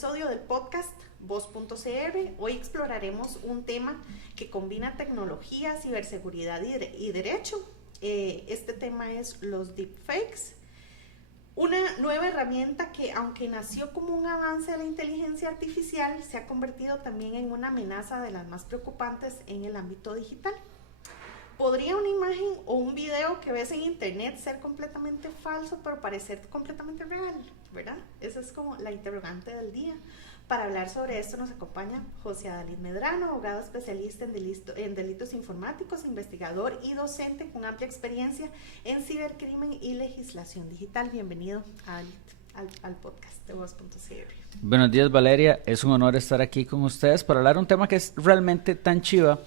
episodio del podcast Voz.cr. Hoy exploraremos un tema que combina tecnología, ciberseguridad y derecho. Este tema es los deepfakes, una nueva herramienta que, aunque nació como un avance de la inteligencia artificial, se ha convertido también en una amenaza de las más preocupantes en el ámbito digital. ¿Podría una imagen o un video que ves en internet ser completamente falso pero parecer completamente real? ¿Verdad? Esa es como la interrogante del día. Para hablar sobre esto nos acompaña José Adalid Medrano, abogado especialista en delitos informáticos, investigador y docente con amplia experiencia en cibercrimen y legislación digital. Bienvenido al podcast de Voz.cr. Buenos días, Valeria. Es un honor estar aquí con ustedes para hablar de un tema que es realmente tan chiva,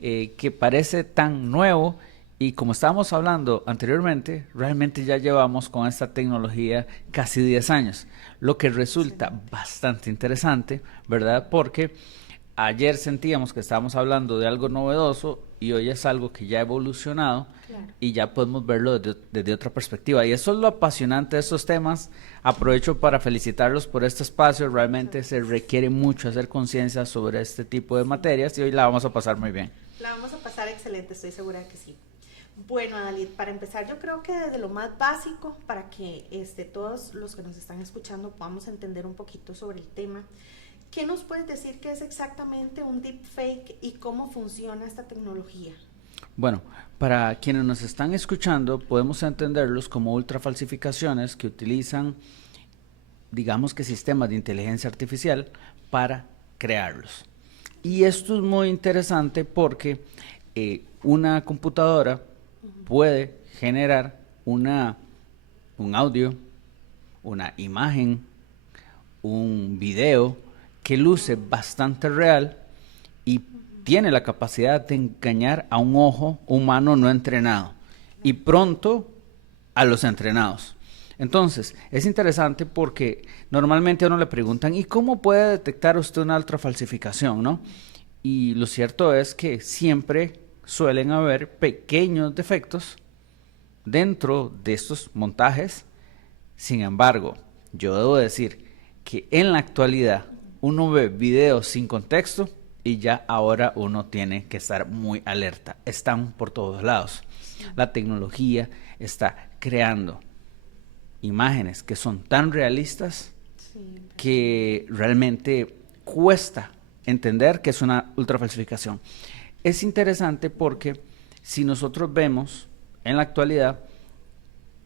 que parece tan nuevo, y como estábamos hablando anteriormente, realmente ya llevamos con esta tecnología casi 10 años, lo que resulta bastante interesante, ¿verdad? Porque ayer sentíamos que estábamos hablando de algo novedoso y hoy es algo que ya ha evolucionado, claro, y ya podemos verlo desde otra perspectiva, y eso es lo apasionante de estos temas. Aprovecho para felicitarlos por este espacio. Realmente se requiere mucho hacer conciencia sobre este tipo de materias y hoy la vamos a pasar muy bien. La vamos a pasar excelente, estoy segura que sí. Bueno, Adalid, para empezar, yo creo que desde lo más básico, para que todos los que nos están escuchando podamos entender un poquito sobre el tema, ¿qué nos puedes decir qué es exactamente un deepfake y cómo funciona esta tecnología? Bueno, para quienes nos están escuchando, podemos entenderlos como ultrafalsificaciones que utilizan, digamos que sistemas de inteligencia artificial para crearlos. Y esto es muy interesante porque una computadora puede generar un audio, una imagen, un video que luce bastante real y tiene la capacidad de engañar a un ojo humano no entrenado y pronto a los entrenados. Entonces, es interesante porque normalmente a uno le preguntan, ¿y cómo puede detectar usted una ultrafalsificación, no? Y lo cierto es que siempre suelen haber pequeños defectos dentro de estos montajes. Sin embargo, yo debo decir que en la actualidad uno ve videos sin contexto y ya ahora uno tiene que estar muy alerta. Están por todos lados. La tecnología está creando imágenes que son tan realistas que realmente cuesta entender que es una ultrafalsificación. Es interesante porque si nosotros vemos en la actualidad,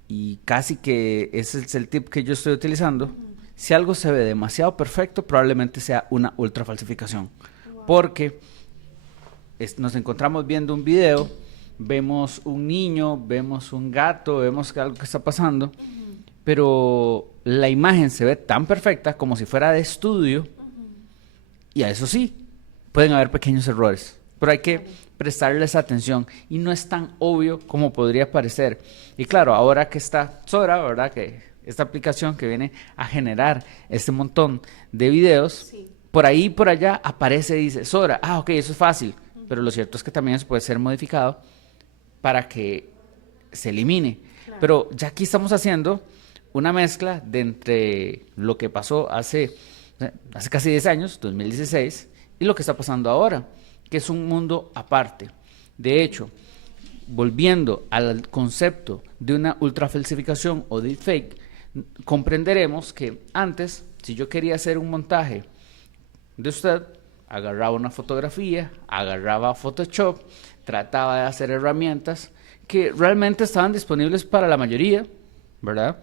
y casi que ese es el tip que yo estoy utilizando, si algo se ve demasiado perfecto, probablemente sea una ultrafalsificación. Porque nos encontramos viendo un video, vemos un niño, vemos un gato, vemos algo que está pasando, pero la imagen se ve tan perfecta como si fuera de estudio, y a eso sí, pueden haber pequeños errores, pero hay que prestarles atención y no es tan obvio como podría parecer. Y claro, ahora que está Sora, ¿verdad? Que esta aplicación que viene a generar este montón de videos, por ahí y por allá aparece y dice Sora, ok, eso es fácil, pero lo cierto es que también eso puede ser modificado para que se elimine. Claro. Pero ya aquí estamos haciendo una mezcla de entre lo que pasó hace casi 10 años, 2016, y lo que está pasando ahora, que es un mundo aparte. De hecho, volviendo al concepto de una ultrafalsificación o deepfake, comprenderemos que antes, si yo quería hacer un montaje de usted, agarraba una fotografía, agarraba Photoshop, trataba de hacer herramientas que realmente estaban disponibles para la mayoría, ¿verdad?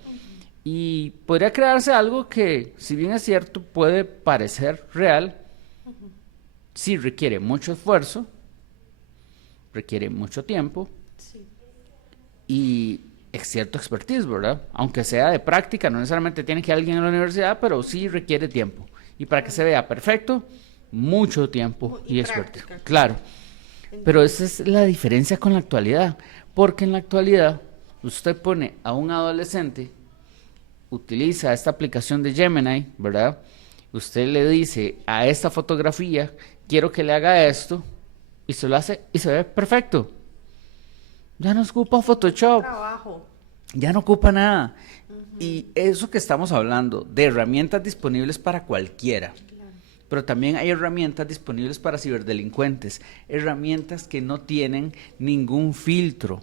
Y podría crearse algo que, si bien es cierto, puede parecer real, sí requiere mucho esfuerzo, requiere mucho tiempo y cierto expertise, ¿verdad? Aunque sea de práctica, no necesariamente tiene que ir alguien en la universidad, pero sí requiere tiempo. Y para que se vea perfecto, mucho tiempo y expertise. Claro. Pero esa es la diferencia con la actualidad, porque en la actualidad usted pone a un adolescente, utiliza esta aplicación de Gemini, ¿verdad? Usted le dice a esta fotografía, quiero que le haga esto, y se lo hace y se ve perfecto. Ya no ocupa Photoshop. Trabajo. Ya no ocupa nada. Y eso que estamos hablando de herramientas disponibles para cualquiera, pero también hay herramientas disponibles para ciberdelincuentes, herramientas que no tienen ningún filtro,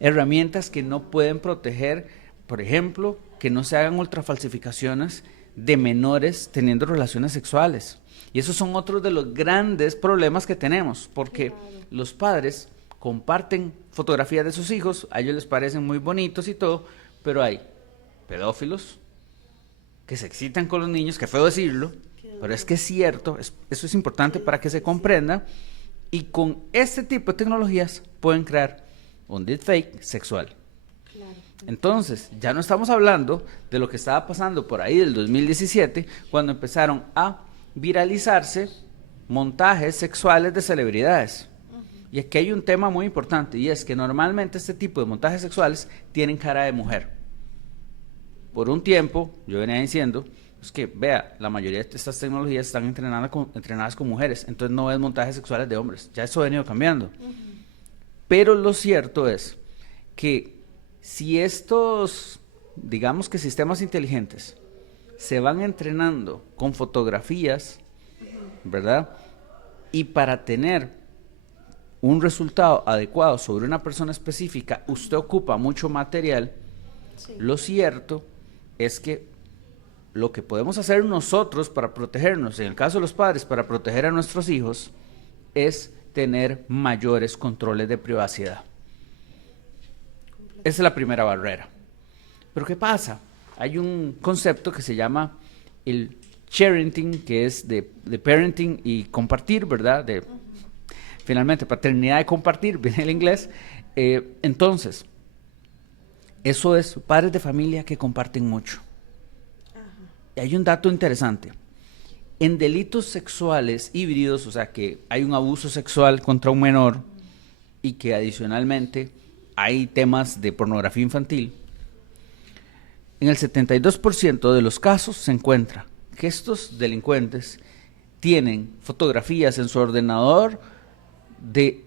herramientas que no pueden proteger, por ejemplo, que no se hagan ultrafalsificaciones de menores teniendo relaciones sexuales. Y esos son otros de los grandes problemas que tenemos, porque los padres comparten fotografías de sus hijos, a ellos les parecen muy bonitos y todo, pero hay pedófilos que se excitan con los niños, que feo decirlo, pero es que es cierto, eso es importante para que se comprenda, y con este tipo de tecnologías pueden crear un deepfake sexual. Entonces, ya no estamos hablando de lo que estaba pasando por ahí del 2017, cuando empezaron a viralizarse montajes sexuales de celebridades. Y aquí hay un tema muy importante, y es que normalmente este tipo de montajes sexuales tienen cara de mujer. Por un tiempo, yo venía diciendo, es que vea, la mayoría de estas tecnologías están entrenadas con mujeres, entonces no ves montajes sexuales de hombres, ya eso ha venido cambiando. Pero lo cierto es que si estos, digamos que sistemas inteligentes, se van entrenando con fotografías, ¿verdad? Y para tener un resultado adecuado sobre una persona específica, usted ocupa mucho material. Lo cierto es que lo que podemos hacer nosotros para protegernos, en el caso de los padres, para proteger a nuestros hijos, es tener mayores controles de privacidad. Esa es la primera barrera. Pero ¿qué pasa? Hay un concepto que se llama el sharing, que es de parenting y compartir, ¿verdad? Finalmente, paternidad y compartir, viene el inglés. Entonces, eso es padres de familia que comparten mucho. Y hay un dato interesante. En delitos sexuales híbridos, o sea que hay un abuso sexual contra un menor y que adicionalmente hay temas de pornografía infantil, en el 72% de los casos se encuentra que estos delincuentes tienen fotografías en su ordenador de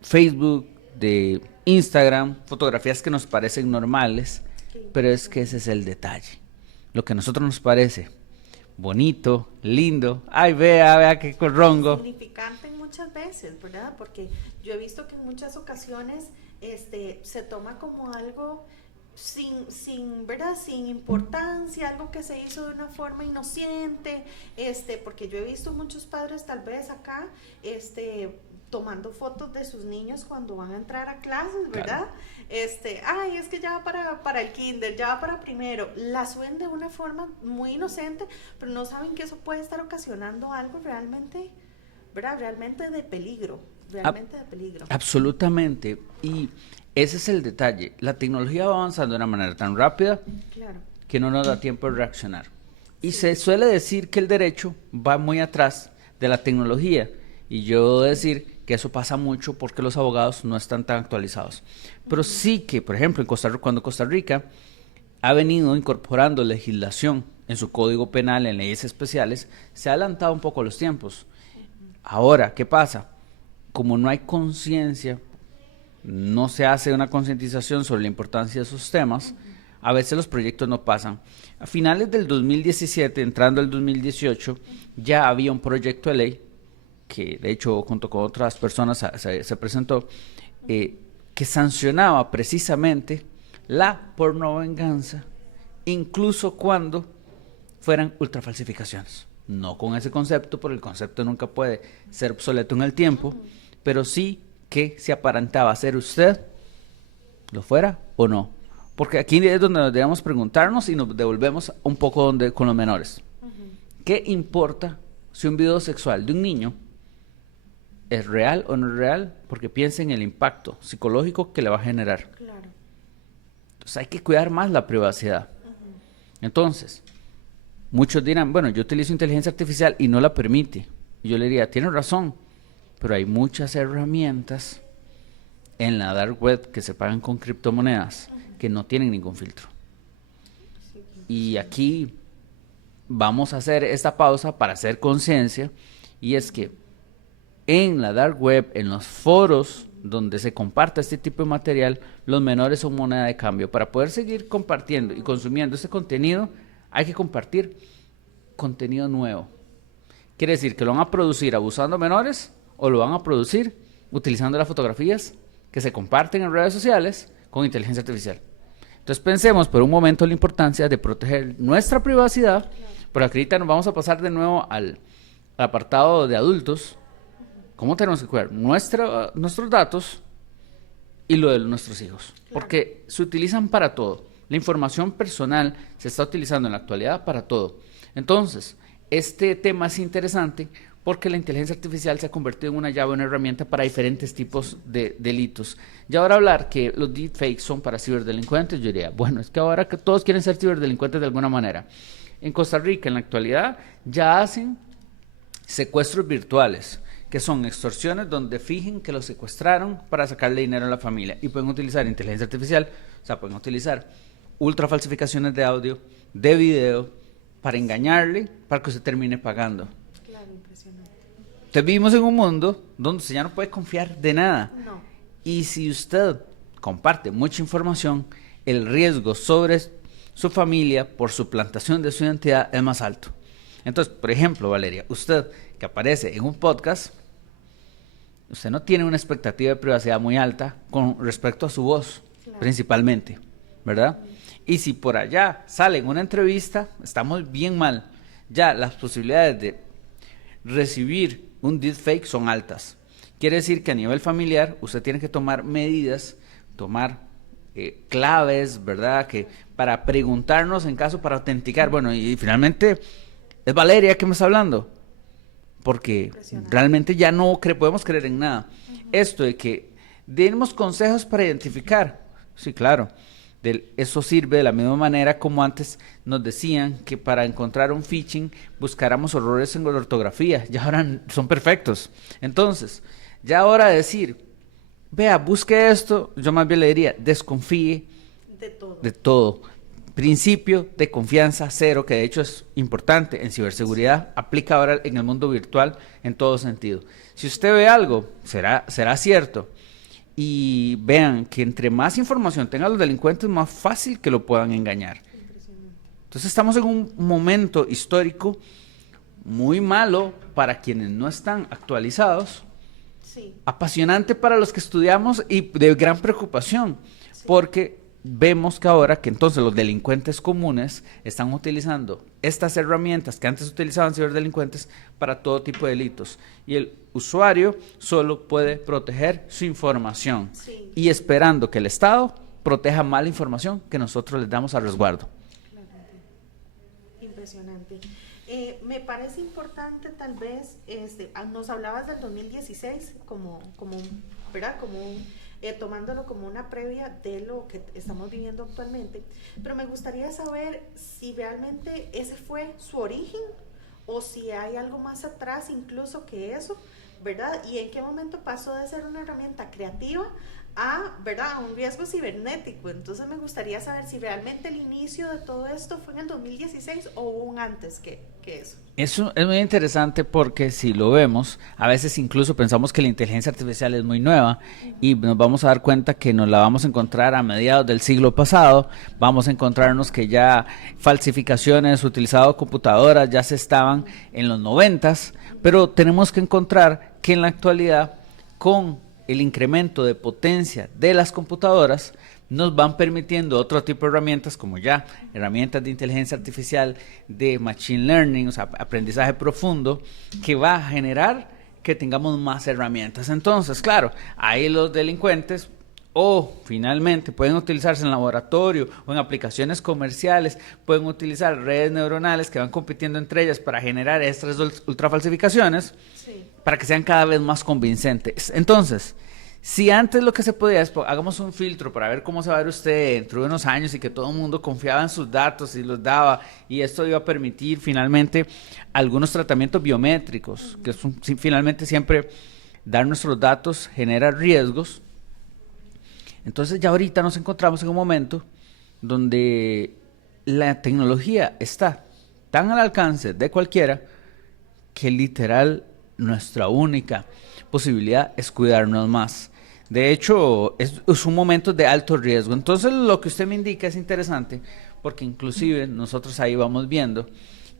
Facebook, de Instagram, fotografías que nos parecen normales, pero es que ese es el detalle. Lo que a nosotros nos parece bonito, lindo, ay, vea qué corrongo. Significante muchas veces, ¿verdad? Porque yo he visto que en muchas ocasiones se toma como algo ¿verdad? Sin importancia, algo que se hizo de una forma inocente, porque yo he visto muchos padres tal vez acá, tomando fotos de sus niños cuando van a entrar a clases, ¿verdad? Claro. Ay, es que ya va para el kinder, ya va para primero, la suben de una forma muy inocente, pero no saben que eso puede estar ocasionando algo realmente, ¿verdad? Realmente de peligro, realmente de peligro. Absolutamente, y ese es el detalle, la tecnología va avanzando de una manera tan rápida, claro, que no nos da tiempo de reaccionar. Y sí, se suele decir que el derecho va muy atrás de la tecnología, y yo debo decir que eso pasa mucho porque los abogados no están tan actualizados. Pero sí que, por ejemplo, cuando Costa Rica ha venido incorporando legislación en su código penal, en leyes especiales, se ha adelantado un poco los tiempos. Ahora, ¿qué pasa? Como no hay conciencia, no se hace una concientización sobre la importancia de esos temas, a veces los proyectos no pasan. A finales del 2017, entrando al 2018, ya había un proyecto de ley que de hecho junto con otras personas se presentó, que sancionaba precisamente la pornovenganza, incluso cuando fueran ultrafalsificaciones. No con ese concepto, porque el concepto nunca puede ser obsoleto en el tiempo, pero sí que se aparentaba ser usted, lo fuera o no. Porque aquí es donde nos debemos preguntarnos y nos devolvemos un poco con los menores. ¿Qué importa si un video sexual de un niño es real o no es real? Porque piensa en el impacto psicológico que le va a generar. Claro. Entonces hay que cuidar más la privacidad. Entonces, muchos dirán, bueno, yo utilizo inteligencia artificial y no la permite. Y yo le diría, tiene razón, pero hay muchas herramientas en la dark web que se pagan con criptomonedas que no tienen ningún filtro. Y aquí vamos a hacer esta pausa para hacer conciencia, y es que en la dark web, en los foros donde se comparta este tipo de material, los menores son moneda de cambio. Para poder seguir compartiendo y consumiendo este contenido, hay que compartir contenido nuevo. Quiere decir que lo van a producir abusando menores o lo van a producir utilizando las fotografías que se comparten en redes sociales con inteligencia artificial. Entonces pensemos por un momento en la importancia de proteger nuestra privacidad, pero ahorita nos vamos a pasar de nuevo al apartado de adultos. ¿Cómo tenemos que cuidar nuestros datos y lo de nuestros hijos? Claro. Porque se utilizan para todo. La información personal se está utilizando en la actualidad para todo. Entonces, este tema es interesante porque la inteligencia artificial se ha convertido en una llave, una herramienta para diferentes tipos de delitos. Y ahora hablar que los deepfakes son para ciberdelincuentes, yo diría, bueno, es que ahora que todos quieren ser ciberdelincuentes de alguna manera. En Costa Rica, en la actualidad, ya hacen secuestros virtuales, que son extorsiones donde fingen que los secuestraron para sacarle dinero a la familia. Y pueden utilizar inteligencia artificial, o sea, pueden utilizar ultrafalsificaciones de audio, de video, para engañarle, para que usted termine pagando. Claro, impresionante. Entonces vivimos en un mundo donde usted ya no puede confiar de nada. No. Y si usted comparte mucha información, el riesgo sobre su familia por suplantación de su identidad es más alto. Entonces, por ejemplo, Valeria, usted que aparece en un podcast, usted no tiene una expectativa de privacidad muy alta con respecto a su voz, claro, principalmente, ¿verdad? Y si por allá sale en una entrevista, estamos bien mal. Ya las posibilidades de recibir un deepfake son altas. Quiere decir que a nivel familiar usted tiene que tomar medidas, tomar claves, ¿verdad? Que para preguntarnos en caso, para autenticar. Bueno, y finalmente es Valeria que me está hablando, porque realmente ya no podemos creer en nada. Esto de que demos consejos para identificar, sí, claro. Eso sirve de la misma manera como antes nos decían que para encontrar un phishing buscáramos errores en la ortografía, ya ahora son perfectos. Entonces, ya ahora de decir, vea, busque esto, yo más bien le diría, desconfíe de todo. Principio de confianza cero, que de hecho es importante en ciberseguridad, aplica ahora en el mundo virtual en todo sentido. Si usted ve algo, será cierto. Y vean que entre más información tengan los delincuentes, más fácil que lo puedan engañar. Entonces estamos en un momento histórico muy malo para quienes no están actualizados, sí, apasionante para los que estudiamos y de gran preocupación, sí, porque vemos que ahora que entonces los delincuentes comunes están utilizando estas herramientas que antes utilizaban ciberdelincuentes para todo tipo de delitos. Y el usuario solo puede proteger su información, sí, y esperando que el Estado proteja más la información que nosotros les damos a resguardo. Impresionante. Me parece importante tal vez, nos hablabas del 2016 ¿verdad? Tomándolo como una previa de lo que estamos viviendo actualmente, pero me gustaría saber si realmente ese fue su origen o si hay algo más atrás incluso que eso, ¿verdad? Y en qué momento pasó de ser una herramienta creativa ¿verdad?, a un riesgo cibernético. Entonces me gustaría saber si realmente el inicio de todo esto fue en el 2016 o hubo un antes que eso. Eso es muy interesante porque si lo vemos, a veces incluso pensamos que la inteligencia artificial es muy nueva y nos vamos a dar cuenta que nos la vamos a encontrar a mediados del siglo pasado. Vamos a encontrarnos que ya falsificaciones utilizando computadoras ya se estaban en los 90s, pero tenemos que encontrar que en la actualidad, con el incremento de potencia de las computadoras, nos van permitiendo otro tipo de herramientas, como ya herramientas de inteligencia artificial, de machine learning, o sea, aprendizaje profundo, que va a generar que tengamos más herramientas. Entonces, claro, ahí los delincuentes finalmente pueden utilizarse en laboratorio o en aplicaciones comerciales, pueden utilizar redes neuronales que van compitiendo entre ellas para generar estas ultrafalsificaciones, sí, para que sean cada vez más convincentes. Entonces, si antes lo que se podía es, hagamos un filtro para ver cómo se va a ver usted dentro de unos años y que todo el mundo confiaba en sus datos y los daba, y esto iba a permitir finalmente algunos tratamientos biométricos, que finalmente siempre dar nuestros datos genera riesgos. Entonces ya ahorita nos encontramos en un momento donde la tecnología está tan al alcance de cualquiera que literal nuestra única posibilidad es cuidarnos más. De hecho, es un momento de alto riesgo. Entonces, lo que usted me indica es interesante, porque inclusive nosotros ahí vamos viendo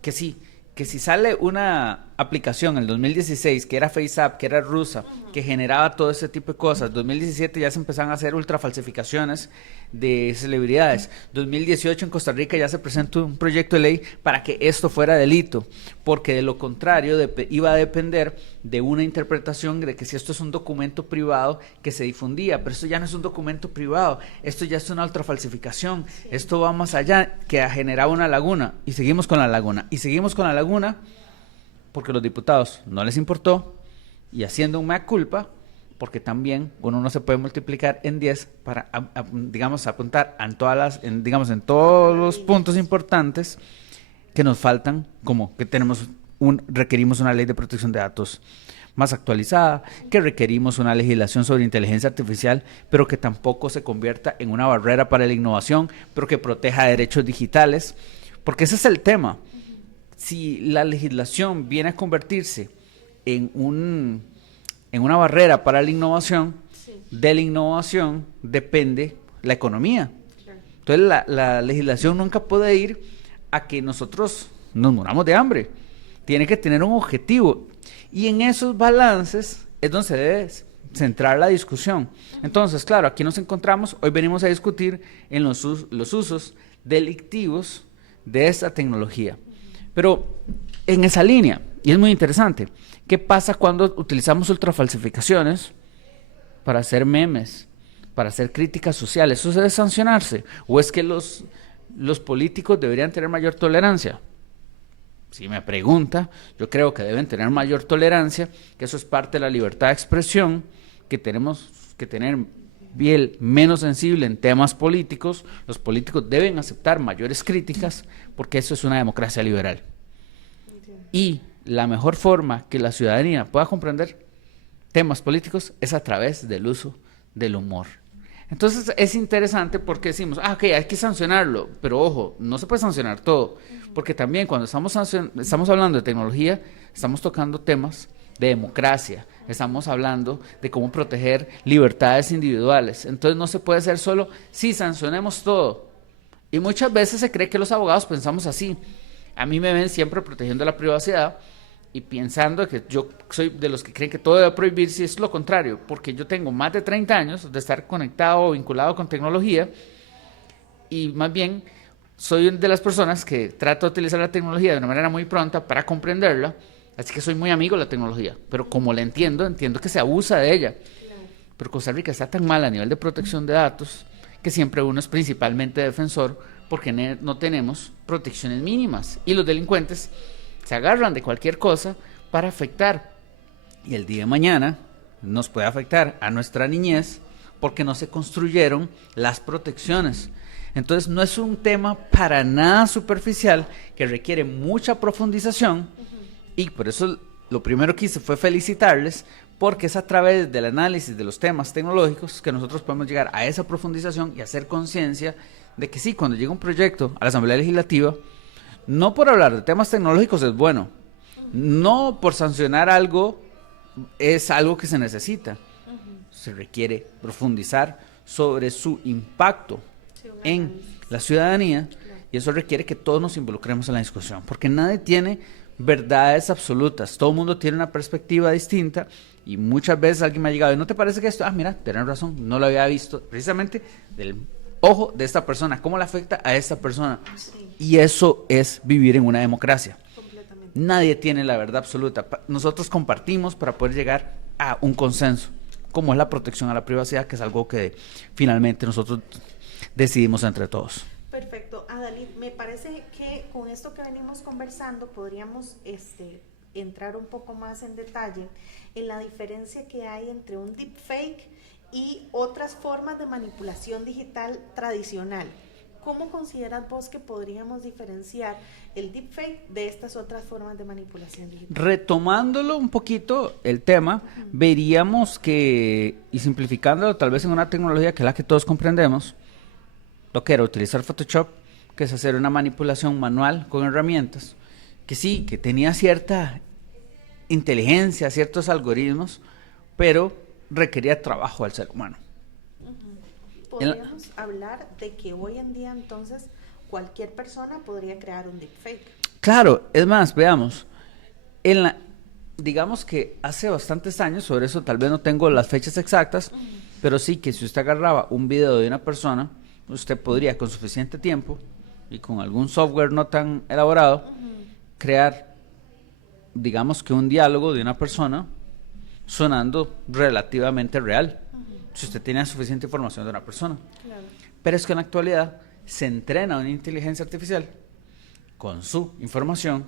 que sí, que si sale una aplicación en el 2016 que era FaceApp, que era rusa, que generaba todo ese tipo de cosas, 2017 ya se empezaron a hacer ultrafalsificaciones de celebridades, 2018 en Costa Rica ya se presentó un proyecto de ley para que esto fuera delito, porque de lo contrario iba a depender de una interpretación de que si esto es un documento privado que se difundía, pero esto ya no es un documento privado, esto ya es una ultrafalsificación, esto va más allá, que ha generado una laguna, y seguimos con la laguna, porque a los diputados no les importó, y haciendo un mea culpa, porque también uno no se puede multiplicar en 10 para, digamos, apuntar en todos los puntos importantes que nos faltan, como que requerimos una ley de protección de datos más actualizada, que requerimos una legislación sobre inteligencia artificial, pero que tampoco se convierta en una barrera para la innovación, pero que proteja derechos digitales, porque ese es el tema. Si la legislación viene a convertirse en una barrera para la innovación, de la innovación depende la economía. Entonces la legislación nunca puede ir a que nosotros nos muramos de hambre. Tiene que tener un objetivo. Y en esos balances es donde se debe centrar la discusión. Entonces, claro, aquí nos encontramos, hoy venimos a discutir en los usos delictivos de esta tecnología. Pero en esa línea, y es muy interesante, ¿qué pasa cuando utilizamos ultrafalsificaciones para hacer memes, para hacer críticas sociales? ¿Eso debe sancionarse? ¿O es que los políticos deberían tener mayor tolerancia? Si me pregunta, yo creo que deben tener mayor tolerancia, que eso es parte de la libertad de expresión, que tenemos que tener piel menos sensible en temas políticos. Los políticos deben aceptar mayores críticas, porque eso es una democracia liberal. Y la mejor forma que la ciudadanía pueda comprender temas políticos es a través del uso del humor. Entonces es interesante porque decimos, ok, hay que sancionarlo, pero ojo, no se puede sancionar todo, porque también cuando estamos hablando de tecnología, estamos tocando temas de democracia, estamos hablando de cómo proteger libertades individuales. Entonces no se puede hacer solo, sí, sancionemos todo. Y muchas veces se cree que los abogados pensamos así. A mí me ven siempre protegiendo la privacidad y pensando que yo soy de los que creen que todo debe prohibirse, y es lo contrario, porque yo tengo más de 30 años de estar conectado o vinculado con tecnología, y más bien soy de las personas que trato de utilizar la tecnología de una manera muy pronta para comprenderla, así que soy muy amigo de la tecnología, pero como la entiendo que se abusa de ella. Pero Costa Rica está tan mal a nivel de protección de datos que siempre uno es principalmente defensor, porque no tenemos protecciones mínimas, y los delincuentes se agarran de cualquier cosa para afectar, y el día de mañana nos puede afectar a nuestra niñez porque no se construyeron las protecciones. Entonces no es un tema para nada superficial, que requiere mucha profundización, y por eso lo primero que hice fue felicitarles, porque es a través del análisis de los temas tecnológicos que nosotros podemos llegar a esa profundización y hacer conciencia de que sí, cuando llega un proyecto a la Asamblea Legislativa, no por hablar de temas tecnológicos es bueno, no por sancionar algo es algo que se necesita, se requiere profundizar sobre su impacto en la ciudadanía, y eso requiere que todos nos involucremos en la discusión, porque nadie tiene verdades absolutas, todo el mundo tiene una perspectiva distinta, y muchas veces alguien me ha llegado y ¿no te parece que esto? Mira, tenés razón, no lo había visto, precisamente del ojo de esta persona, cómo le afecta a esta persona. Sí. Y eso es vivir en una democracia. Nadie tiene la verdad absoluta. Nosotros compartimos para poder llegar a un consenso, como es la protección a la privacidad, que es algo que finalmente nosotros decidimos entre todos. Perfecto. Adalid, me parece que con esto que venimos conversando podríamos entrar un poco más en detalle en la diferencia que hay entre un deepfake y otras formas de manipulación digital tradicional. ¿Cómo consideras vos que podríamos diferenciar el deepfake de estas otras formas de manipulación digital? Retomándolo un poquito el tema, veríamos que, y simplificándolo tal vez en una tecnología que es la que todos comprendemos, lo que era utilizar Photoshop, que es hacer una manipulación manual con herramientas, que sí, que tenía cierta inteligencia, ciertos algoritmos, pero requería trabajo al ser humano. Podríamos hablar de que hoy en día entonces cualquier persona podría crear un deepfake. Claro, es más, veamos, digamos que hace bastantes años, sobre eso tal vez no tengo las fechas exactas, pero sí que si usted agarraba un video de una persona, usted podría con suficiente tiempo y con algún software no tan elaborado, crear, digamos que un diálogo de una persona sonando relativamente real, si usted tiene suficiente información de una persona. Claro. Pero es que en la actualidad se entrena una inteligencia artificial con su información,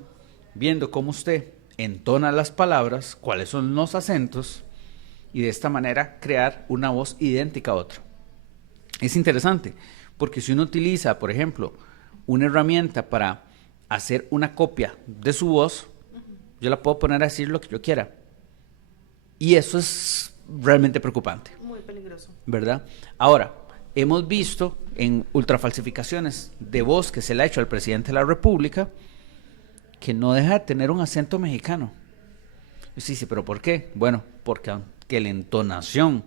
viendo cómo usted entona las palabras, cuáles son los acentos, y de esta manera crear una voz idéntica a otra. Es interesante, porque si uno utiliza, por ejemplo, una herramienta para hacer una copia de su voz, yo la puedo poner a decir lo que yo quiera. Y eso es realmente preocupante. Muy peligroso. ¿Verdad? Ahora, hemos visto en ultrafalsificaciones de voz que se le ha hecho al presidente de la República que no deja de tener un acento mexicano. Y sí, pero ¿por qué? Bueno, porque aunque la entonación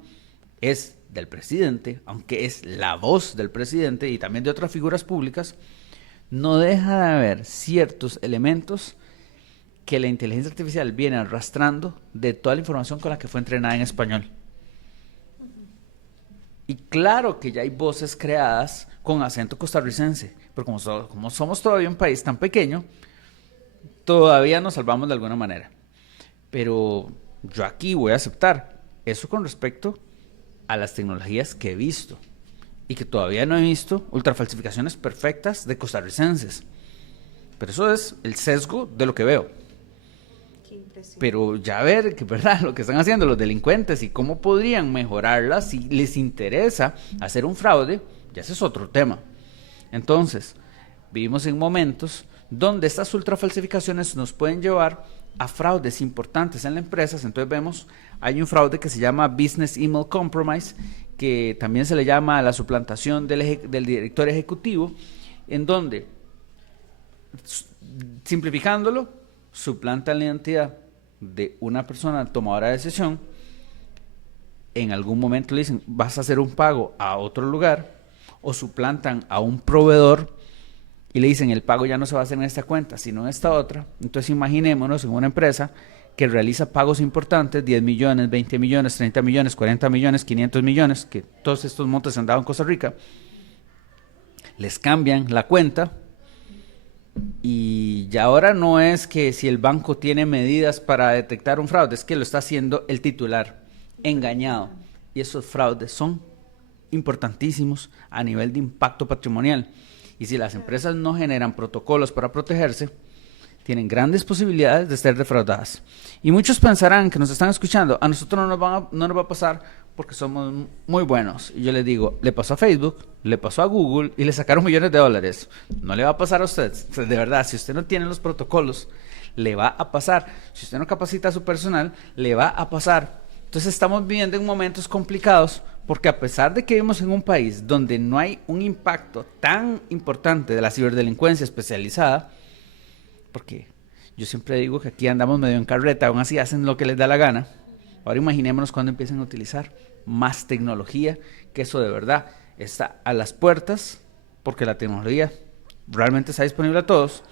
es del presidente, aunque es la voz del presidente y también de otras figuras públicas, no deja de haber ciertos elementos que la inteligencia artificial viene arrastrando de toda la información con la que fue entrenada en español. Y claro que ya hay voces creadas con acento costarricense, pero como somos todavía un país tan pequeño, todavía nos salvamos de alguna manera. Pero yo aquí voy a aceptar eso con respecto a las tecnologías que he visto y que todavía no he visto ultrafalsificaciones perfectas de costarricenses. Pero eso es el sesgo de lo que veo. Pero ya ver que verdad lo que están haciendo los delincuentes y cómo podrían mejorarlas si les interesa hacer un fraude, ya ese es otro tema. Entonces, vivimos en momentos donde estas ultrafalsificaciones nos pueden llevar a fraudes importantes en las empresas. Entonces vemos, hay un fraude que se llama Business Email Compromise, que también se le llama la suplantación del director ejecutivo, en donde, simplificándolo, suplantan la identidad de una persona tomadora de decisión. En algún momento le dicen, vas a hacer un pago a otro lugar, o suplantan a un proveedor y le dicen, el pago ya no se va a hacer en esta cuenta, sino en esta otra. Entonces imaginémonos en una empresa que realiza pagos importantes, 10 millones, 20 millones, 30 millones, 40 millones, 500 millones, que todos estos montos se han dado en Costa Rica, les cambian la cuenta. Y ya ahora no es que si el banco tiene medidas para detectar un fraude, es que lo está haciendo el titular, engañado. Y esos fraudes son importantísimos a nivel de impacto patrimonial. Y si las empresas no generan protocolos para protegerse, tienen grandes posibilidades de ser defraudadas. Y muchos pensarán que nos están escuchando, a nosotros no nos va a pasar porque somos muy buenos. Y yo les digo, le pasó a Facebook, le pasó a Google y le sacaron millones de dólares. No le va a pasar a usted. De verdad, si usted no tiene los protocolos, le va a pasar. Si usted no capacita a su personal, le va a pasar. Entonces estamos viviendo en momentos complicados porque a pesar de que vivimos en un país donde no hay un impacto tan importante de la ciberdelincuencia especializada, porque yo siempre digo que aquí andamos medio en carreta, aún así hacen lo que les da la gana. Ahora imaginémonos cuando empiecen a utilizar más tecnología, que eso de verdad está a las puertas, porque la tecnología realmente está disponible a todos,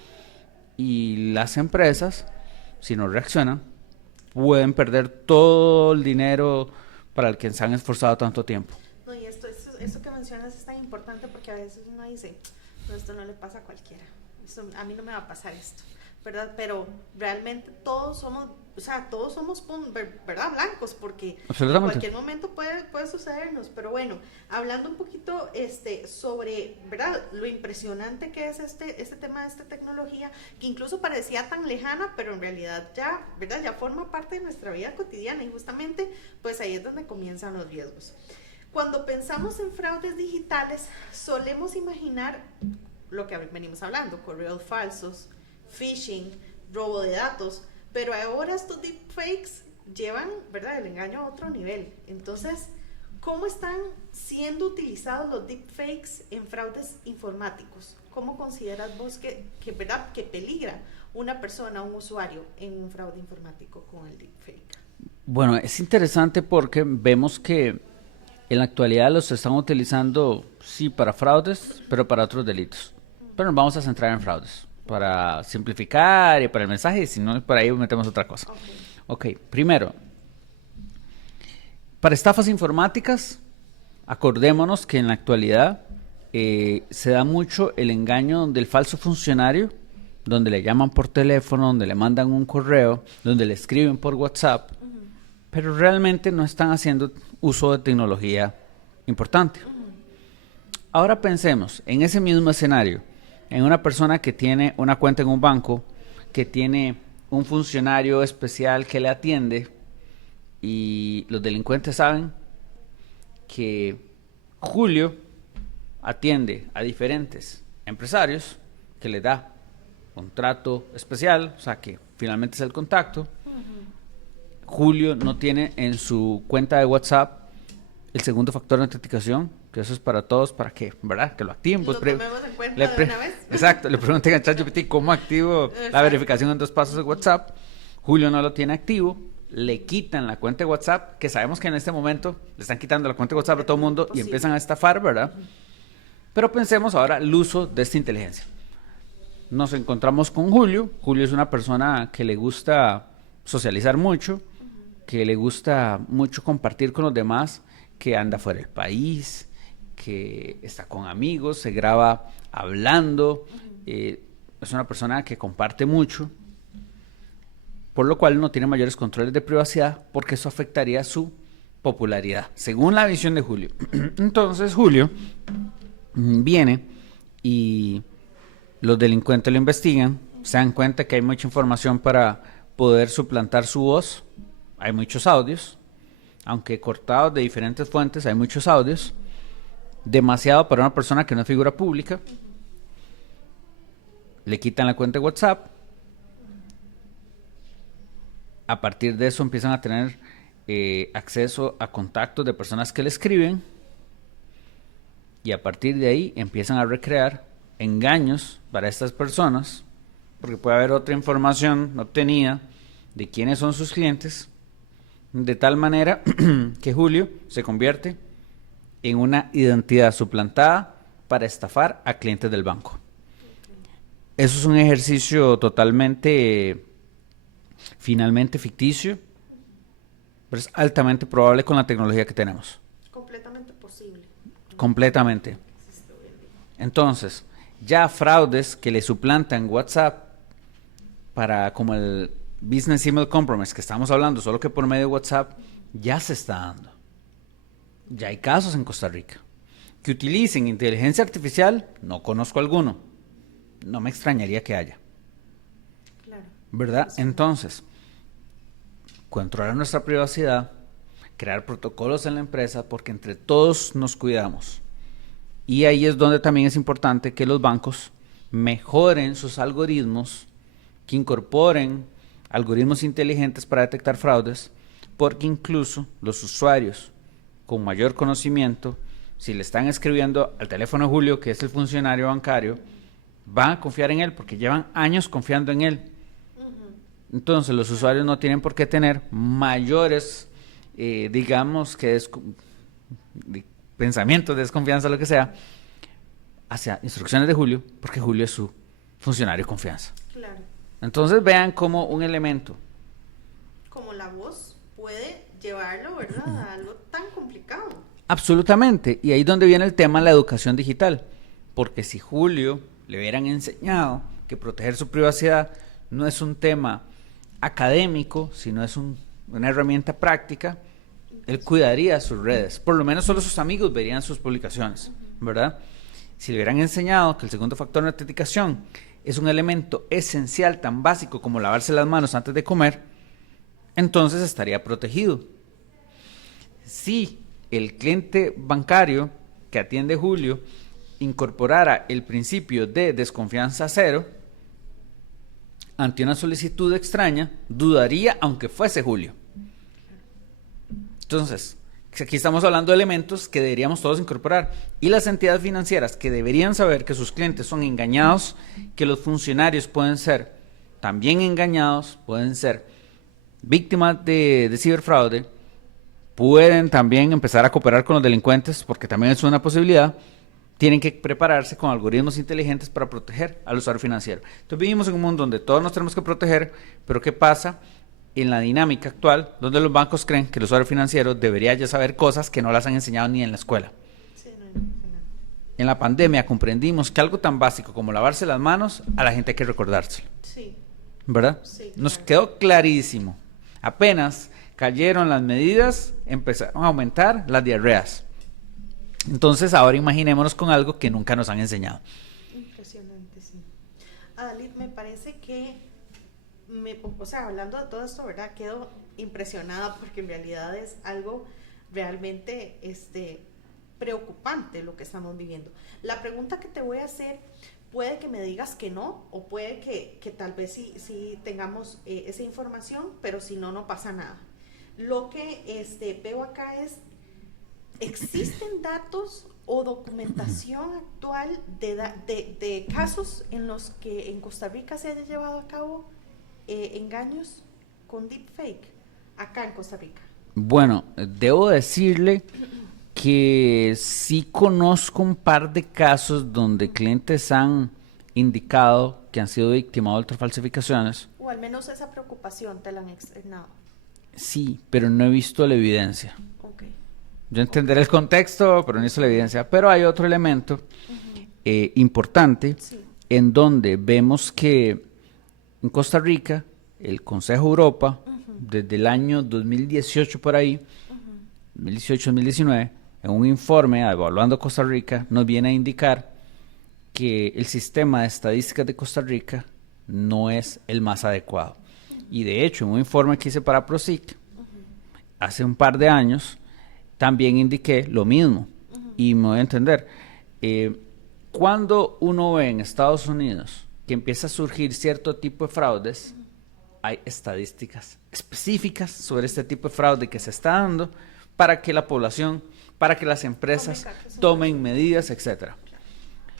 y las empresas, si no reaccionan, pueden perder todo el dinero para el que se han esforzado tanto tiempo. No, y esto que mencionas es tan importante porque a veces uno dice, no, esto no le pasa a cualquiera, a mí no me va a pasar esto, ¿verdad? Pero realmente todos somos, ¿verdad? Blancos, porque en cualquier momento puede sucedernos. Pero bueno, hablando un poquito sobre, ¿verdad?, lo impresionante que es este tema de esta tecnología, que incluso parecía tan lejana, pero en realidad ya, ¿verdad?, ya forma parte de nuestra vida cotidiana, y justamente pues ahí es donde comienzan los riesgos. Cuando pensamos en fraudes digitales, solemos imaginar lo que venimos hablando, correos falsos, phishing, robo de datos, pero ahora estos deepfakes llevan, ¿verdad?, el engaño a otro nivel. Entonces, ¿cómo están siendo utilizados los deepfakes en fraudes informáticos? ¿Cómo consideras vos ¿verdad?, que peligra una persona, un usuario en un fraude informático con el deepfake? Bueno, es interesante porque vemos que en la actualidad los están utilizando, sí, para fraudes, pero para otros delitos. Pero nos vamos a centrar en fraudes, para simplificar y para el mensaje, y si no, por ahí metemos otra cosa. Ok, primero, para estafas informáticas, acordémonos que en la actualidad se da mucho el engaño del falso funcionario, donde le llaman por teléfono, donde le mandan un correo, donde le escriben por WhatsApp, pero realmente no están haciendo uso de tecnología importante. Ahora pensemos en ese mismo escenario, en una persona que tiene una cuenta en un banco, que tiene un funcionario especial que le atiende y los delincuentes saben que Julio atiende a diferentes empresarios, que le da un trato especial, o sea que finalmente es el contacto. Julio no tiene en su cuenta de WhatsApp el segundo factor de autenticación, que eso es para todos, para que, ¿verdad? Que lo activen. Pues, lo tomemos en cuenta de una vez. Exacto, le pregunten a ChatGPT cómo activo la verificación en 2 pasos de WhatsApp. Julio no lo tiene activo, le quitan la cuenta de WhatsApp, que sabemos que en este momento le están quitando la cuenta de WhatsApp a todo el mundo y empiezan a estafar, ¿verdad? Pero pensemos ahora el uso de esta inteligencia. Nos encontramos con Julio. Julio es una persona que le gusta socializar mucho, que le gusta mucho compartir con los demás, que anda fuera del país, que está con amigos, se graba hablando, es una persona que comparte mucho, por lo cual no tiene mayores controles de privacidad porque eso afectaría su popularidad, según la visión de Julio. Entonces Julio viene y los delincuentes lo investigan, se dan cuenta que hay mucha información para poder suplantar su voz. Hay muchos audios, aunque cortados de diferentes fuentes, hay muchos audios, demasiado para una persona que no es figura pública. Le quitan la cuenta de WhatsApp. A partir de eso empiezan a tener acceso a contactos de personas que le escriben, y a partir de ahí empiezan a recrear engaños para estas personas, porque puede haber otra información obtenida de quiénes son sus clientes, de tal manera que Julio se convierte en una identidad suplantada para estafar a clientes del banco. Eso es un ejercicio totalmente, finalmente ficticio, pero es altamente probable con la tecnología que tenemos. Completamente posible. Completamente. Entonces, ya fraudes que le suplantan WhatsApp para como el Business Email Compromise que estamos hablando, solo que por medio de WhatsApp, ya se está dando. Ya hay casos en Costa Rica. Que utilicen inteligencia artificial, no conozco alguno. No me extrañaría que haya. Claro. ¿Verdad? Sí. Entonces, controlar nuestra privacidad, crear protocolos en la empresa, porque entre todos nos cuidamos. Y ahí es donde también es importante que los bancos mejoren sus algoritmos, que incorporen algoritmos inteligentes para detectar fraudes, porque incluso los usuarios con mayor conocimiento, si le están escribiendo al teléfono de Julio, que es el funcionario bancario, van a confiar en él porque llevan años confiando en él. Entonces los usuarios no tienen por qué tener mayores, digamos que pensamientos de desconfianza, lo que sea, hacia instrucciones de Julio, porque Julio es su funcionario de confianza. Claro. Entonces vean cómo un elemento como la voz puede llevarlo, ¿verdad?, a algo tan complicado. Absolutamente, y ahí es donde viene el tema de la educación digital, porque si Julio le hubieran enseñado que proteger su privacidad no es un tema académico, sino es una herramienta práctica, él cuidaría sus redes, por lo menos solo sus amigos verían sus publicaciones, ¿verdad? Si le hubieran enseñado que el segundo factor de autenticación es un elemento esencial tan básico como lavarse las manos antes de comer, entonces estaría protegido. Si el cliente bancario que atiende Julio incorporara el principio de desconfianza cero, ante una solicitud extraña, dudaría aunque fuese Julio. Entonces, aquí estamos hablando de elementos que deberíamos todos incorporar. Y las entidades financieras que deberían saber que sus clientes son engañados, que los funcionarios pueden ser también engañados, pueden ser víctimas de ciberfraude pueden también empezar a cooperar con los delincuentes, porque también es una posibilidad. Tienen que prepararse con algoritmos inteligentes para proteger al usuario financiero. Entonces vivimos en un mundo donde todos nos tenemos que proteger, pero ¿qué pasa en la dinámica actual donde los bancos creen que el usuario financiero debería ya saber cosas que no las han enseñado ni en la escuela? Sí, En la pandemia comprendimos que algo tan básico como lavarse las manos, a la gente hay que recordárselo. sí, ¿Verdad? Sí, Nos claro. quedó clarísimo. Apenas cayeron las medidas, empezaron a aumentar las diarreas. Entonces ahora imaginémonos con algo que nunca nos han enseñado. Impresionante, sí. Adalid, me parece que, o sea, hablando de todo esto, ¿verdad? Quedo impresionada porque en realidad es algo realmente preocupante lo que estamos viviendo. La pregunta que te voy a hacer, puede que me digas que no, o puede que tal vez sí tengamos esa información, pero si no, no pasa nada. Lo que veo acá es, ¿existen datos o documentación actual de casos en los que en Costa Rica se haya llevado a cabo engaños con deepfake acá en Costa Rica? Bueno, debo decirle que sí conozco un par de casos donde clientes han indicado que han sido víctimas de ultrafalsificaciones. O al menos esa preocupación te la han externado. Sí, pero no he visto la evidencia. Ok. Yo entenderé el contexto, pero no he visto la evidencia. Pero hay otro elemento importante Sí. en donde vemos que en Costa Rica, el Consejo de Europa, desde el año 2018 por ahí, 2018-2019, en un informe evaluando Costa Rica, nos viene a indicar que el sistema de estadísticas de Costa Rica no es el más adecuado. Y de hecho, en un informe que hice para PROSIC, hace un par de años, también indiqué lo mismo. Y me voy a entender. Cuando uno ve en Estados Unidos que empieza a surgir cierto tipo de fraudes, hay estadísticas específicas sobre este tipo de fraude que se está dando para que la población, para que las empresas tomen medidas, etcétera.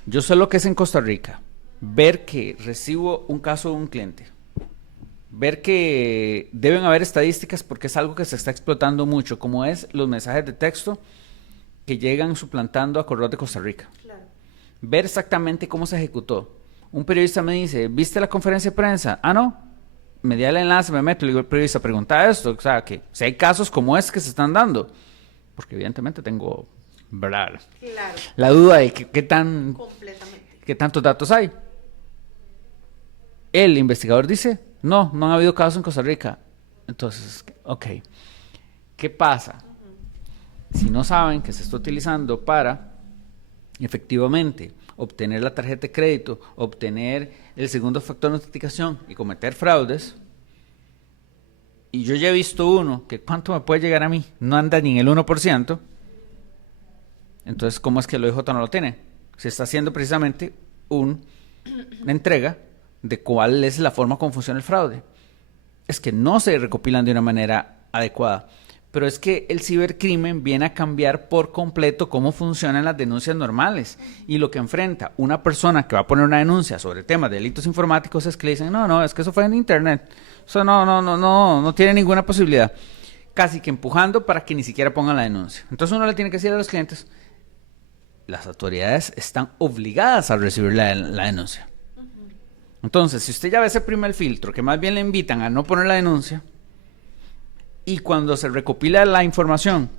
Yo sé lo que es en Costa Rica, ver que recibo un caso de un cliente, ver que deben haber estadísticas porque es algo que se está explotando mucho, como es los mensajes de texto que llegan suplantando a Correos de Costa Rica. Claro. Ver exactamente cómo se ejecutó. Un periodista me dice, ¿viste la conferencia de prensa? Ah, no. Me da el enlace, me meto, le digo al periodista, pregunta esto, o sea, que si hay casos como que se están dando, porque evidentemente tengo, ¿verdad?, Claro. la duda de qué Completamente. tantos datos hay. El investigador dice, no han habido casos en Costa Rica. Entonces, ok, ¿qué pasa? Si no saben que se está utilizando para, efectivamente, obtener la tarjeta de crédito, obtener el segundo factor de autenticación y cometer fraudes, y yo ya he visto uno que ¿cuánto me puede llegar a mí? No anda ni en el 1%, entonces ¿cómo es que el OIJ no lo tiene? Se está haciendo precisamente una entrega de cuál es la forma como funciona el fraude. Es que no se recopilan de una manera adecuada. Pero es que el cibercrimen viene a cambiar por completo cómo funcionan las denuncias normales. Y lo que enfrenta una persona que va a poner una denuncia sobre temas de delitos informáticos es que le dicen, no, es que eso fue en internet. Eso no tiene ninguna posibilidad. Casi que empujando para que ni siquiera pongan la denuncia. Entonces uno le tiene que decir a los clientes, las autoridades están obligadas a recibir la denuncia. Entonces, si usted ya ve ese primer filtro, que más bien le invitan a no poner la denuncia, y cuando se recopila la información,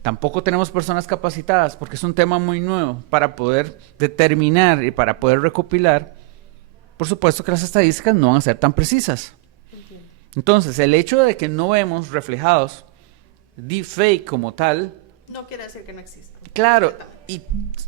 tampoco tenemos personas capacitadas, porque es un tema muy nuevo, para poder determinar y para poder recopilar, por supuesto que las estadísticas no van a ser tan precisas. Entiendo. Entonces, el hecho de que no vemos reflejados deepfake como tal, No quiere decir que no exista. claro, y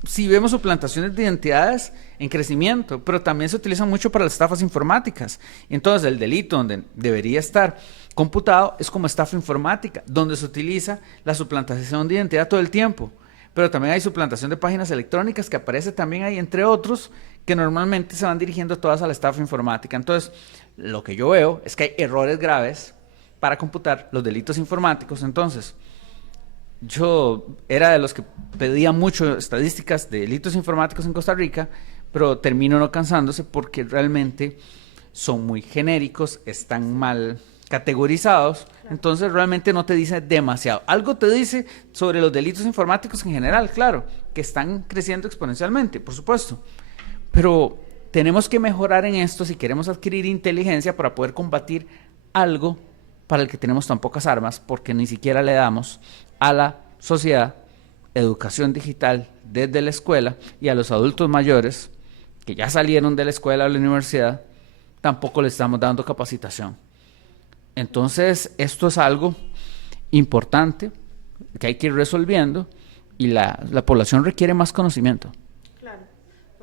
si vemos suplantaciones de identidades en crecimiento, pero también se utilizan mucho para las estafas informáticas. Entonces, el delito donde debería estar computado es como estafa informática, donde se utiliza la suplantación de identidad todo el tiempo. Pero también hay suplantación de páginas electrónicas que aparece también ahí, entre otros, que normalmente se van dirigiendo todas a la estafa informática. Entonces, lo que yo veo es que hay errores graves para computar los delitos informáticos. Entonces, yo era de los que pedía mucho estadísticas de delitos informáticos en Costa Rica, pero termino no cansándose porque realmente son muy genéricos, están mal categorizados, entonces realmente no te dice demasiado. Algo te dice sobre los delitos informáticos en general, claro, que están creciendo exponencialmente, por supuesto. Pero tenemos que mejorar en esto si queremos adquirir inteligencia para poder combatir algo para el que tenemos tan pocas armas, porque ni siquiera le damos a la sociedad educación digital desde la escuela, y a los adultos mayores que ya salieron de la escuela o la universidad, tampoco le estamos dando capacitación. Entonces, esto es algo importante que hay que ir resolviendo, y la población requiere más conocimiento. Claro,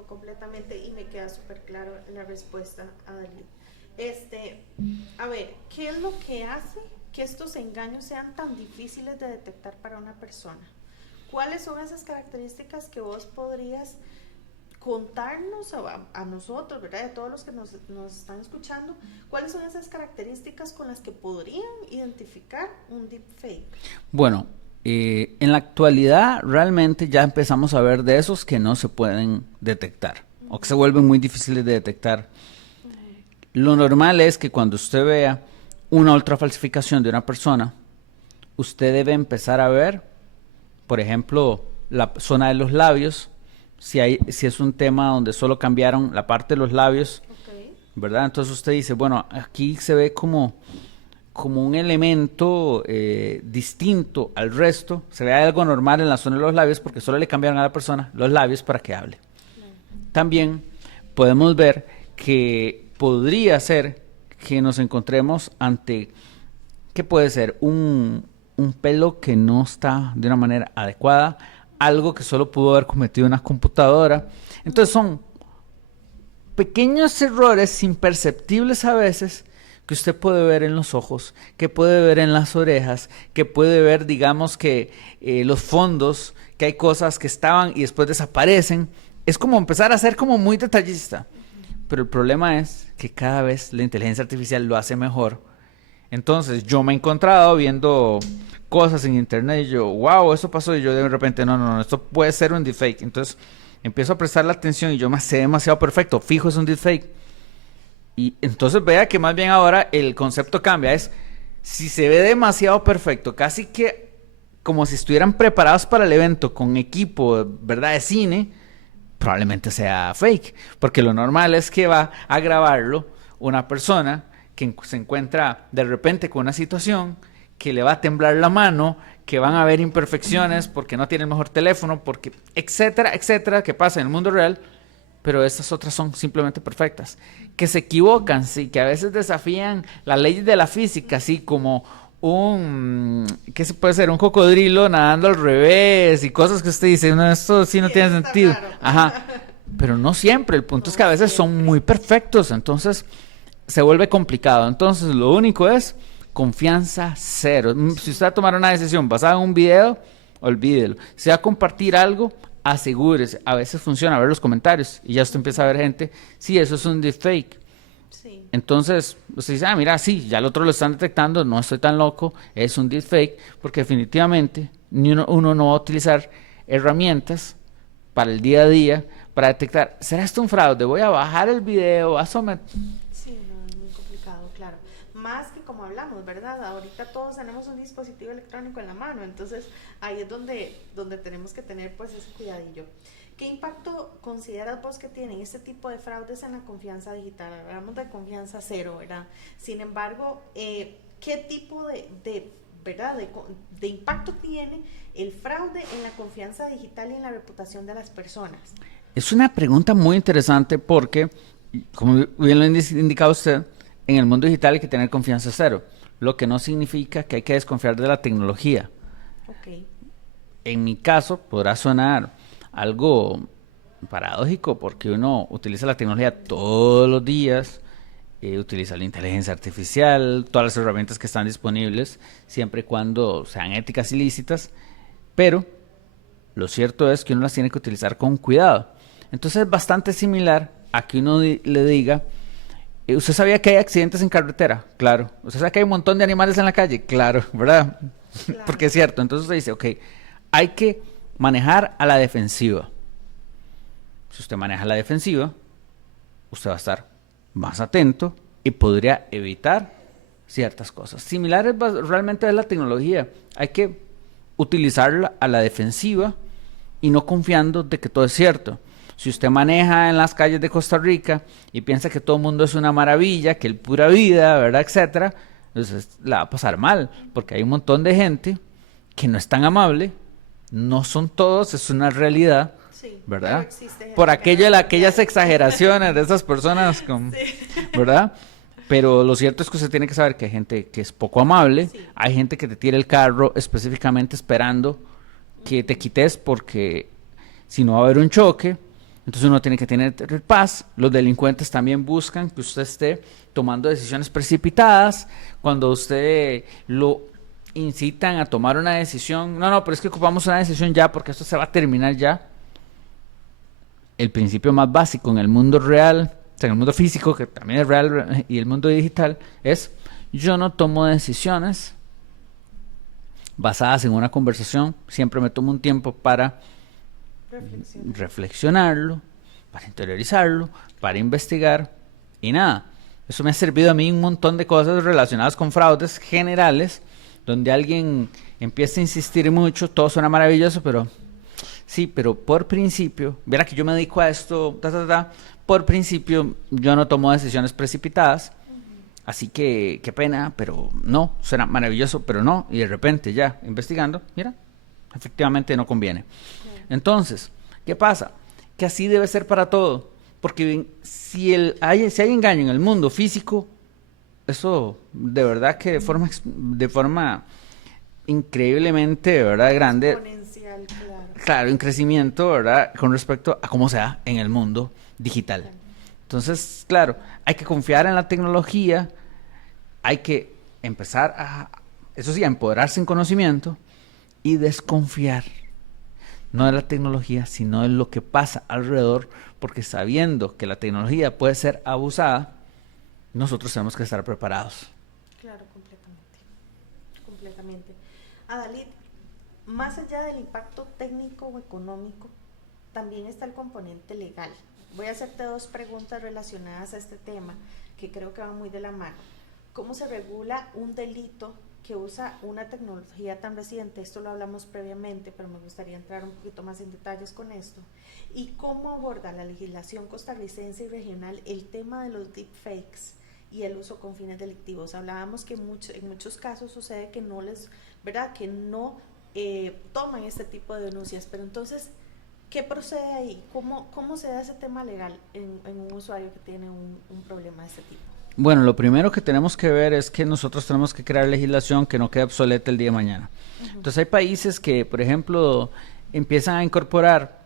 completamente, y me queda súper claro la respuesta, Adalí. A ver, ¿qué es lo que hace que estos engaños sean tan difíciles de detectar para una persona? ¿Cuáles son esas características que vos podrías contarnos a nosotros, ¿verdad? A todos los que nos están escuchando, ¿cuáles son esas características con las que podrían identificar un deepfake? Bueno, en la actualidad realmente ya empezamos a ver de esos que no se pueden detectar, o que se vuelven muy difíciles de detectar. Lo normal es que cuando usted vea una ultrafalsificación de una persona, usted debe empezar a ver, por ejemplo, la zona de los labios. Si es un tema donde solo cambiaron la parte de los labios, ¿verdad? Entonces usted dice, bueno, aquí se ve como un elemento distinto al resto, se ve algo normal en la zona de los labios porque solo le cambiaron a la persona los labios para que hable. También podemos ver que podría ser que nos encontremos ante, ¿qué puede ser? Un pelo que no está de una manera adecuada, algo que solo pudo haber cometido una computadora. Entonces son pequeños errores imperceptibles a veces que usted puede ver en los ojos, que puede ver en las orejas, que puede ver, digamos que los fondos, que hay cosas que estaban y después desaparecen. Es como empezar a ser como muy detallista. Pero el problema es que cada vez la inteligencia artificial lo hace mejor. Entonces yo me he encontrado viendo cosas en internet y yo, wow, eso pasó, y yo de repente, no, esto puede ser un deepfake. Entonces empiezo a prestar la atención y yo me sé demasiado perfecto, fijo, es un deepfake. Y entonces vea que más bien ahora el concepto cambia, es si se ve demasiado perfecto, casi que como si estuvieran preparados para el evento con equipo, ¿verdad?, de cine, probablemente sea fake, porque lo normal es que va a grabarlo una persona que se encuentra de repente con una situación, que le va a temblar la mano, que van a haber imperfecciones porque no tiene el mejor teléfono, porque etcétera, etcétera, que pasa en el mundo real, pero estas otras son simplemente perfectas. Que se equivocan, sí, que a veces desafían las leyes de la física, así como ¿qué se puede ser? Un cocodrilo nadando al revés y cosas que usted dice, no, esto sí no tiene sentido. Raro. Ajá. Pero no siempre, el punto es que a veces son muy perfectos, entonces se vuelve complicado. Entonces lo único es confianza cero. Si usted va a tomar una decisión basada en un video, olvídelo. Si va a compartir algo, asegúrese. A veces funciona ver los comentarios y ya usted empieza a ver gente, sí, eso es un deepfake. Sí. Entonces usted dice, mira, sí, ya el otro lo están detectando, no estoy tan loco, es un deepfake, porque definitivamente uno no va a utilizar herramientas para el día a día para detectar, ¿será esto un fraude? Voy a bajar el video, a someter. Sí, no, es muy complicado, claro. Más que como hablamos, ¿verdad? Ahorita todos tenemos un dispositivo electrónico en la mano, entonces ahí es donde tenemos que tener pues ese cuidadillo. ¿Qué impacto consideras vos que tienen este tipo de fraudes en la confianza digital? Hablamos de confianza cero, ¿verdad? Sin embargo, ¿qué tipo ¿verdad? de impacto tiene el fraude en la confianza digital y en la reputación de las personas? Es una pregunta muy interesante porque, como bien lo ha indicado usted, en el mundo digital hay que tener confianza cero, lo que no significa que hay que desconfiar de la tecnología. Okay. En mi caso, podrá sonar algo paradójico porque uno utiliza la tecnología todos los días, utiliza la inteligencia artificial, todas las herramientas que están disponibles, siempre y cuando sean éticas y lícitas, pero lo cierto es que uno las tiene que utilizar con cuidado. Entonces es bastante similar a que uno le diga, ¿usted sabía que hay accidentes en carretera? Claro. ¿Usted sabe que hay un montón de animales en la calle? Claro, ¿verdad? Claro. Porque es cierto. Entonces usted dice, ok, hay que manejar a la defensiva. Si usted maneja a la defensiva, usted va a estar más atento y podría evitar ciertas cosas. Similares realmente es la tecnología. Hay que utilizarla a la defensiva y no confiando de que todo es cierto. Si usted maneja en las calles de Costa Rica y piensa que todo el mundo es una maravilla, que el pura vida, ¿verdad?, etcétera, entonces la va a pasar mal, porque hay un montón de gente que no es tan amable, no son todos, es una realidad, Sí, ¿verdad? existe Por gente aquellas exageraciones de esas personas, ¿verdad? Pero lo cierto es que usted tiene que saber que hay gente que es poco amable, sí. hay gente que te tira el carro específicamente esperando que te quites porque si no va a haber un choque. Entonces uno tiene que tener paz. Los delincuentes también buscan que usted esté tomando decisiones precipitadas. Cuando usted lo incitan a tomar una decisión, no, pero es que ocupamos una decisión ya porque esto se va a terminar ya. El principio más básico en el mundo real, o sea, en el mundo físico, que también es real, y el mundo digital, es yo no tomo decisiones basadas en una conversación, siempre me tomo un tiempo para reflexionarlo, para interiorizarlo, para investigar y nada. Eso me ha servido a mí un montón de cosas relacionadas con fraudes generales, donde alguien empieza a insistir mucho, todo suena maravilloso, pero sí, pero por principio, verá que yo me dedico a esto, por principio yo no tomo decisiones precipitadas, así que qué pena, pero no, suena maravilloso, pero no, y de repente ya investigando, mira, efectivamente no conviene. Entonces, ¿qué pasa? Que así debe ser para todo, porque si hay engaño en el mundo físico, eso de verdad que de forma increíblemente, ¿verdad?, grande, Exponencial, claro, un crecimiento, ¿verdad?, con respecto a cómo se da en el mundo digital. Entonces, claro, hay que confiar en la tecnología, hay que empezar eso sí, a empoderarse en conocimiento y desconfiar, no de la tecnología, sino de lo que pasa alrededor, porque sabiendo que la tecnología puede ser abusada, nosotros tenemos que estar preparados. Claro, completamente. Adalid, más allá del impacto técnico o económico, también está el componente legal. Voy a hacerte dos preguntas relacionadas a este tema que creo que van muy de la mano. ¿Cómo se regula un delito que usa una tecnología tan reciente? Esto lo hablamos previamente, pero me gustaría entrar un poquito más en detalles con esto. ¿Y cómo aborda la legislación costarricense y regional el tema de los deepfakes y el uso con fines delictivos? Hablábamos que en muchos casos sucede que no ¿verdad?, que no toman este tipo de denuncias, pero entonces, ¿qué procede ahí? ¿Cómo se da ese tema legal en un usuario que tiene un problema de este tipo? Bueno, lo primero que tenemos que ver es que nosotros tenemos que crear legislación que no quede obsoleta el día de mañana. Entonces hay países que, por ejemplo, empiezan a incorporar,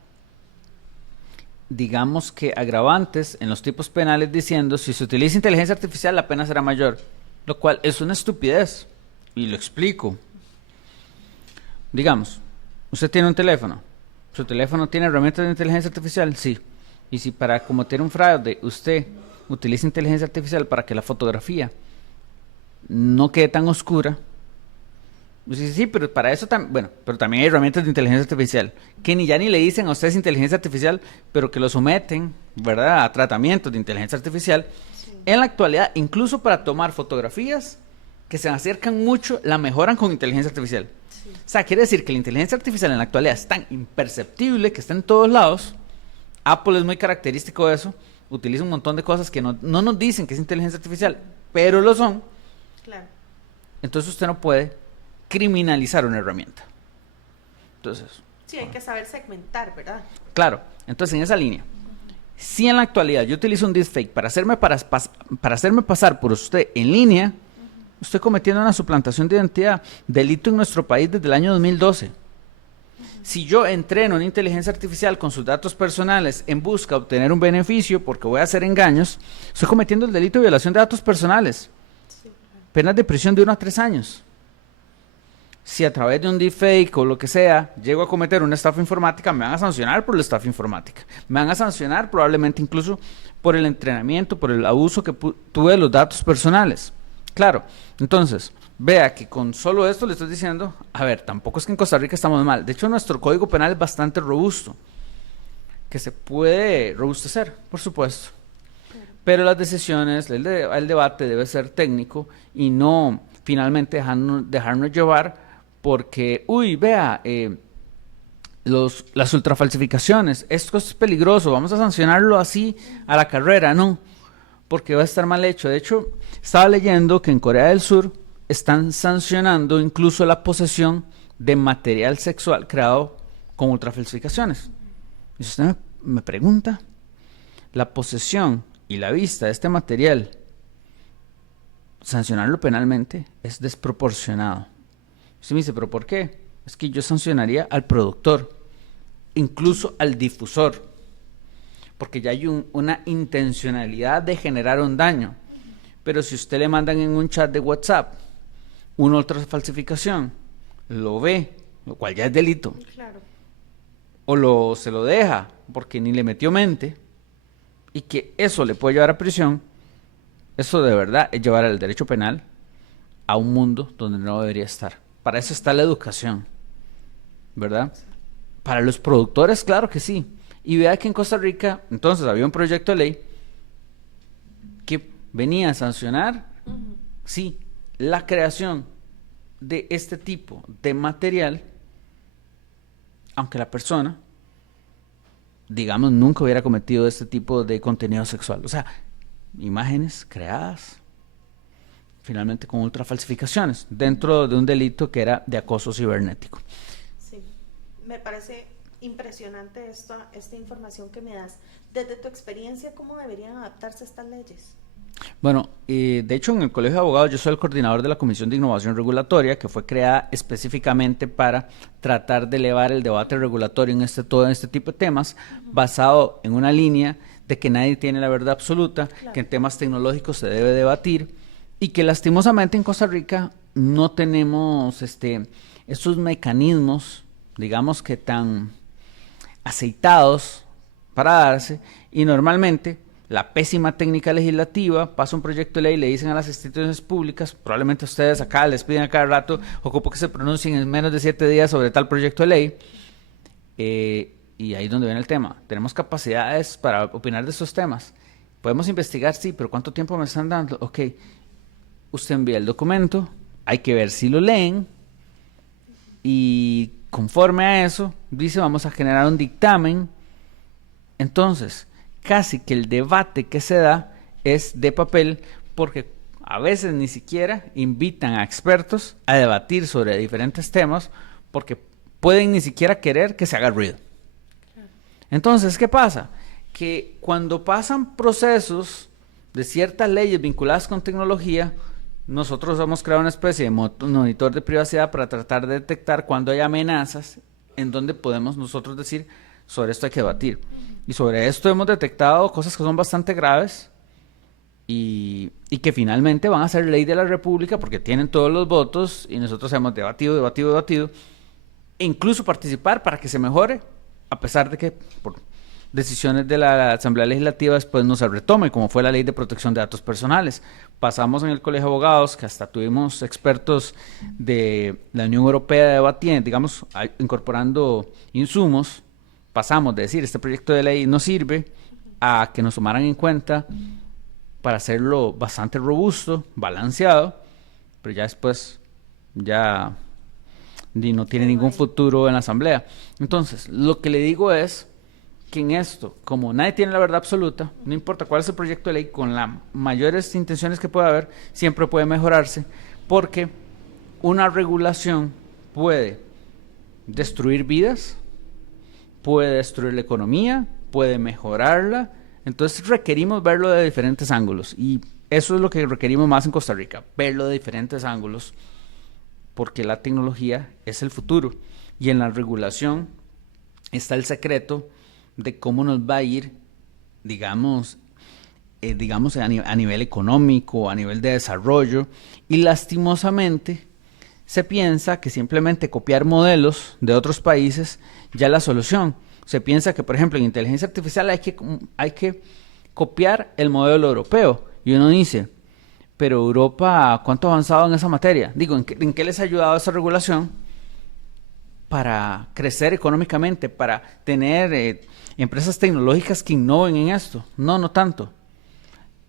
digamos que agravantes en los tipos penales diciendo si se utiliza inteligencia artificial la pena será mayor, lo cual es una estupidez, y lo explico. Digamos, usted tiene un teléfono, ¿su teléfono tiene herramientas de inteligencia artificial? Sí. Y si para cometer un fraude usted utiliza inteligencia artificial para que la fotografía no quede tan oscura, pues sí, pero para eso bueno, pero también hay herramientas de inteligencia artificial que ni le dicen a ustedes inteligencia artificial, pero que lo someten, ¿verdad?, a tratamientos de inteligencia artificial. Sí. En la actualidad, incluso para tomar fotografías que se acercan mucho, la mejoran con inteligencia artificial. Sí. O sea, quiere decir que la inteligencia artificial en la actualidad es tan imperceptible que está en todos lados. Apple es muy característico de eso. Utiliza un montón de cosas que no nos dicen que es inteligencia artificial, pero lo son. Claro. Entonces usted no puede criminalizar una herramienta. Entonces, sí, hay que saber segmentar, ¿verdad? Claro. Entonces, en esa línea, si en la actualidad yo utilizo un deepfake para hacerme pasar por usted en línea, estoy cometiendo una suplantación de identidad, delito en nuestro país desde el año 2012. Si yo entreno una inteligencia artificial con sus datos personales en busca de obtener un beneficio porque voy a hacer engaños, estoy cometiendo el delito de violación de datos personales. Sí. Penas de prisión de 1 a 3 años. Si a través de un deepfake o lo que sea, llego a cometer una estafa informática, me van a sancionar por la estafa informática. Me van a sancionar probablemente incluso por el entrenamiento, por el abuso que tuve de los datos personales. Claro, entonces, vea que con solo esto le estoy diciendo, a ver, tampoco es que en Costa Rica estamos mal. De hecho, nuestro código penal es bastante robusto, que se puede robustecer, por supuesto. pero las decisiones, el debate debe ser técnico y no finalmente dejarnos llevar porque, uy, vea, las ultrafalsificaciones, esto es peligroso, vamos a sancionarlo así a la carrera, no, porque va a estar mal hecho. De hecho, estaba leyendo que en Corea del Sur están sancionando incluso la posesión de material sexual creado con ultrafalsificaciones. Y si usted me pregunta, la posesión y la vista de este material, sancionarlo penalmente es desproporcionado. Usted me dice, ¿pero por qué? Es que yo sancionaría al productor, incluso al difusor, porque ya hay una intencionalidad de generar un daño. Pero si usted le mandan en un chat de WhatsApp una otra falsificación, lo ve, lo cual ya es delito, Claro. o se lo deja porque ni le metió mente, y que eso le puede llevar a prisión, eso de verdad es llevar el derecho penal a un mundo donde no debería estar. Para eso está la educación, ¿verdad? Para los productores, claro que sí. Y vea que en Costa Rica, entonces había un proyecto de ley que venía a sancionar, sí, la creación de este tipo de material, aunque la persona, digamos, nunca hubiera cometido este tipo de contenido sexual. O sea, imágenes creadas finalmente con ultrafalsificaciones dentro de un delito que era de acoso cibernético. Sí, me parece impresionante esta información que me das. Desde tu experiencia, ¿cómo deberían adaptarse estas leyes? Bueno, de hecho en el Colegio de Abogados yo soy el coordinador de la Comisión de Innovación Regulatoria, que fue creada específicamente para tratar de elevar el debate regulatorio en todo este tipo de temas, basado en una línea de que nadie tiene la verdad absoluta, Claro. que en temas tecnológicos se debe debatir y que lastimosamente en Costa Rica no tenemos estos mecanismos, digamos que tan aceitados para darse, y normalmente la pésima técnica legislativa pasa un proyecto de ley, le dicen a las instituciones públicas, probablemente a ustedes acá les piden a cada rato, ocupo que se pronuncien en menos de 7 días sobre tal proyecto de ley, y ahí es donde viene el tema. Tenemos capacidades para opinar de estos temas, podemos investigar, sí, pero ¿cuánto tiempo me están dando? Ok, usted envía el documento, hay que ver si lo leen, y conforme a eso, dice vamos a generar un dictamen. Entonces, casi que el debate que se da es de papel, porque a veces ni siquiera invitan a expertos a debatir sobre diferentes temas, porque pueden ni siquiera querer que se haga ruido. Entonces, ¿qué pasa? Que cuando pasan procesos de ciertas leyes vinculadas con tecnología, nosotros hemos creado una especie de monitor de privacidad para tratar de detectar cuando hay amenazas en donde podemos nosotros decir sobre esto hay que debatir. Y sobre esto hemos detectado cosas que son bastante graves y que finalmente van a ser ley de la República porque tienen todos los votos y nosotros hemos debatido e incluso participar para que se mejore, a pesar de que por decisiones de la Asamblea Legislativa después no se retome, como fue la Ley de Protección de Datos Personales. Pasamos en el Colegio de Abogados, que hasta tuvimos expertos de la Unión Europea debatiendo, digamos, incorporando insumos. Pasamos de decir, este proyecto de ley no sirve, a que nos tomaran en cuenta para hacerlo bastante robusto, balanceado, pero ya después ya no tiene ningún futuro en la Asamblea. Entonces, lo que le digo es que en esto, como nadie tiene la verdad absoluta, no importa cuál es el proyecto de ley, con las mayores intenciones que pueda haber, siempre puede mejorarse, porque una regulación puede destruir vidas, puede destruir la economía, puede mejorarla, entonces requerimos verlo de diferentes ángulos, y eso es lo que requerimos más en Costa Rica, verlo de diferentes ángulos, porque la tecnología es el futuro, y en la regulación está el secreto de cómo nos va a ir, digamos a nivel económico, a nivel de desarrollo, y lastimosamente se piensa que simplemente copiar modelos de otros países ya es la solución. Se piensa que, por ejemplo, en inteligencia artificial hay que copiar el modelo europeo, y uno dice, pero Europa, ¿cuánto ha avanzado en esa materia? Digo, ¿en qué les ha ayudado esa regulación para crecer económicamente, para tener empresas tecnológicas que innoven en esto? No tanto.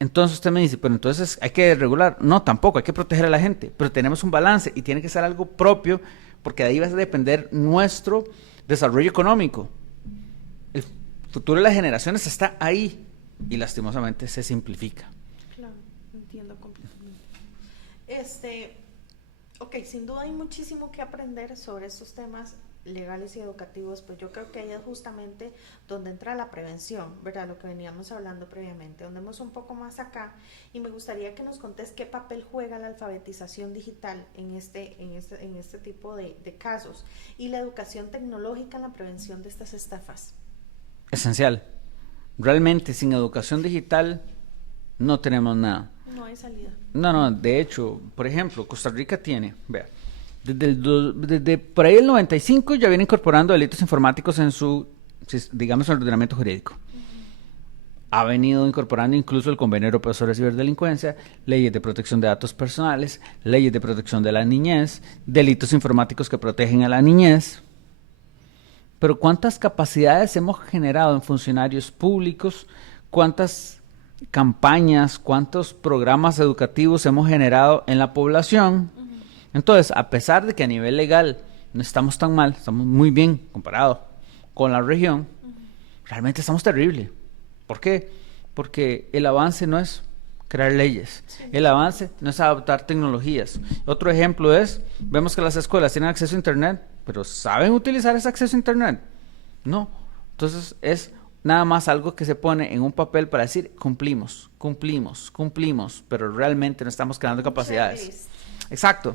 Entonces usted me dice, pero entonces hay que regular. No, tampoco, hay que proteger a la gente, pero tenemos un balance y tiene que ser algo propio, porque de ahí va a depender nuestro desarrollo económico. El futuro de las generaciones está ahí y lastimosamente se simplifica. Claro, entiendo completamente. Ok, sin duda hay muchísimo que aprender sobre estos temas legales y educativos, pues yo creo que ahí es justamente donde entra la prevención, ¿verdad? Lo que veníamos hablando previamente, donde vamos un poco más acá, y me gustaría que nos contés qué papel juega la alfabetización digital en este tipo de casos, y la educación tecnológica en la prevención de estas estafas. Esencial. Realmente sin educación digital no tenemos nada. No hay salida. No, de hecho, por ejemplo, Costa Rica tiene, vea, desde por ahí el 95 ya viene incorporando delitos informáticos en su, digamos, el ordenamiento jurídico. Ha venido incorporando incluso el Convenio Europeo sobre Ciberdelincuencia, leyes de protección de datos personales, leyes de protección de la niñez, delitos informáticos que protegen a la niñez. Pero ¿cuántas capacidades hemos generado en funcionarios públicos? ¿Cuántas campañas, cuántos programas educativos hemos generado en la población? Entonces, a pesar de que a nivel legal no estamos tan mal, estamos muy bien comparado con la región, realmente estamos terrible. ¿Por qué? Porque el avance no es crear leyes, el avance no es adoptar tecnologías. Otro ejemplo es, vemos que las escuelas tienen acceso a internet, pero ¿saben utilizar ese acceso a internet? No. Entonces es nada más algo que se pone en un papel para decir cumplimos, pero realmente no estamos creando capacidades. Exacto.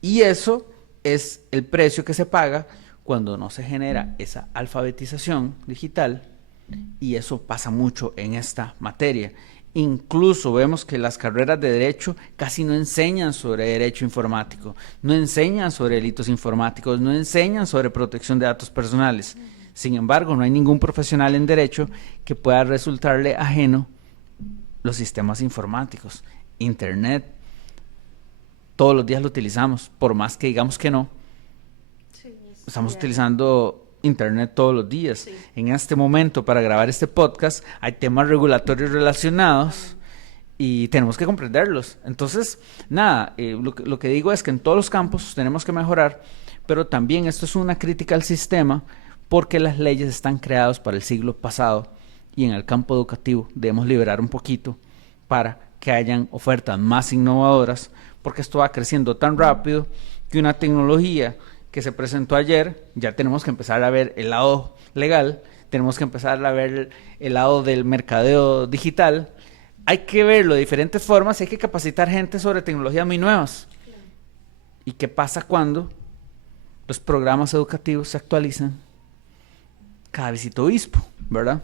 Y eso es el precio que se paga cuando no se genera esa alfabetización digital, y eso pasa mucho en esta materia. Incluso vemos que las carreras de derecho casi no enseñan sobre derecho informático, no enseñan sobre delitos informáticos, no enseñan sobre protección de datos personales. Sin embargo, no hay ningún profesional en derecho que pueda resultarle ajeno los sistemas informáticos. Internet, todos los días lo utilizamos, por más que digamos que no. Sí, estamos utilizando internet todos los días. Sí. En este momento, para grabar este podcast, hay temas regulatorios relacionados y tenemos que comprenderlos. Entonces, nada, lo que digo es que en todos los campos tenemos que mejorar, pero también esto es una crítica al sistema, porque las leyes están creadas para el siglo pasado, y en el campo educativo debemos liberar un poquito para que hayan ofertas más innovadoras, porque esto va creciendo tan rápido que una tecnología que se presentó ayer, ya tenemos que empezar a ver el lado legal, tenemos que empezar a ver el lado del mercadeo digital. Hay que verlo de diferentes formas, hay que capacitar gente sobre tecnologías muy nuevas. Claro. ¿Y qué pasa cuando los programas educativos se actualizan cada visita obispo, verdad?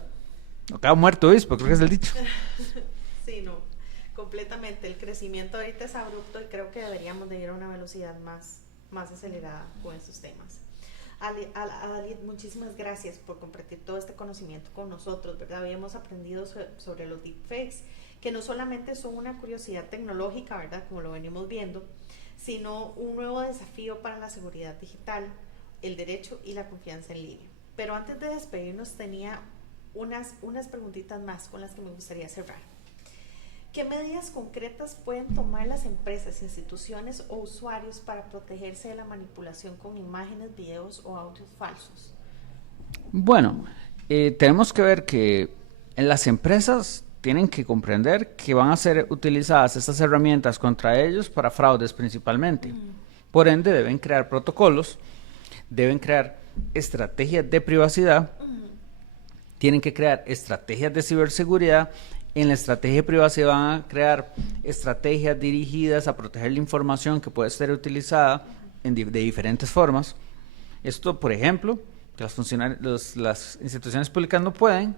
O cada muerto obispo, creo que es el dicho. Sí, no, completamente. El crecimiento ahorita es abrupto y creo que deberíamos de ir a una velocidad más acelerada con estos temas. Adalit, muchísimas gracias por compartir todo este conocimiento con nosotros, ¿verdad? Habíamos aprendido sobre los deepfakes, que no solamente son una curiosidad tecnológica, ¿verdad? Como lo venimos viendo, sino un nuevo desafío para la seguridad digital, el derecho y la confianza en línea. Pero antes de despedirnos tenía unas preguntitas más con las que me gustaría cerrar. ¿Qué medidas concretas pueden tomar las empresas, instituciones o usuarios para protegerse de la manipulación con imágenes, videos o audios falsos? Bueno, tenemos que ver que en las empresas tienen que comprender que van a ser utilizadas estas herramientas contra ellos para fraudes principalmente. Por ende, deben crear protocolos, deben crear estrategias de privacidad, tienen que crear estrategias de ciberseguridad. En la estrategia de privacidad van a crear estrategias dirigidas a proteger la información que puede ser utilizada de diferentes formas. Esto, por ejemplo, que las instituciones públicas no pueden,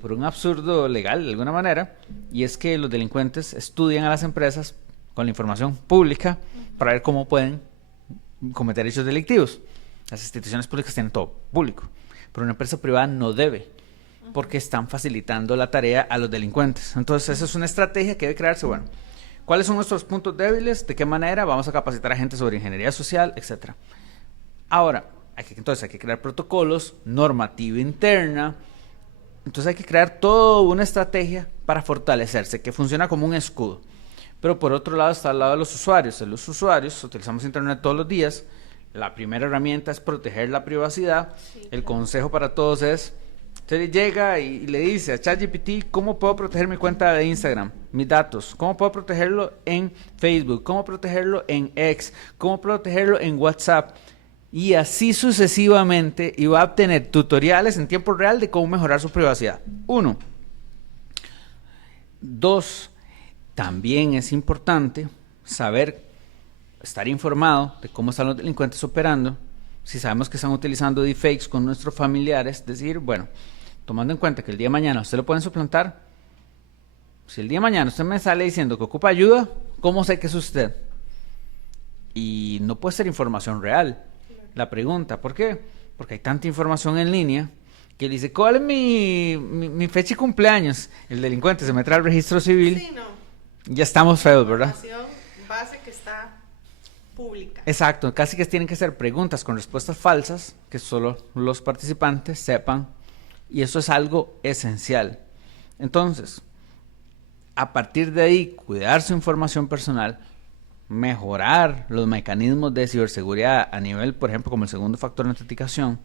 por un absurdo legal de alguna manera, y es que los delincuentes estudian a las empresas con la información pública para ver cómo pueden cometer hechos delictivos. Las instituciones públicas tienen todo público, pero una empresa privada no debe, porque están facilitando la tarea a los delincuentes. Entonces, esa es una estrategia que debe crearse. Bueno, ¿cuáles son nuestros puntos débiles? ¿De qué manera vamos a capacitar a gente sobre ingeniería social, etcétera? Ahora, entonces hay que crear protocolos, normativa interna, Entonces hay que crear toda una estrategia para fortalecerse, que funciona como un escudo. Pero por otro lado está al lado de los usuarios. Los usuarios utilizamos Internet todos los días. La primera herramienta es proteger la privacidad. Sí, el consejo para todos es, usted llega y le dice a ChatGPT, ¿cómo puedo proteger mi cuenta de Instagram, mis datos? ¿Cómo puedo protegerlo en Facebook? ¿Cómo protegerlo en X? ¿Cómo protegerlo en WhatsApp? Y así sucesivamente, y va a obtener tutoriales en tiempo real de cómo mejorar su privacidad. 1. 2. También es importante saber, estar informado de cómo están los delincuentes operando. Si sabemos que están utilizando deepfakes con nuestros familiares, decir, bueno, tomando en cuenta que el día de mañana usted lo pueden suplantar, si el día de mañana usted me sale diciendo que ocupa ayuda, ¿cómo sé que es usted? Y no puede ser información real. La pregunta, ¿por qué? Porque hay tanta información en línea que le dice, ¿cuál es mi fecha de cumpleaños? El delincuente se mete al registro civil. Sí, no. Ya estamos feos, ¿verdad? Información base que está pública. Exacto, casi que tienen que ser preguntas con respuestas falsas, que solo los participantes sepan, y eso es algo esencial. Entonces, a partir de ahí, cuidar su información personal, mejorar los mecanismos de ciberseguridad a nivel, por ejemplo, como el segundo factor de autenticación,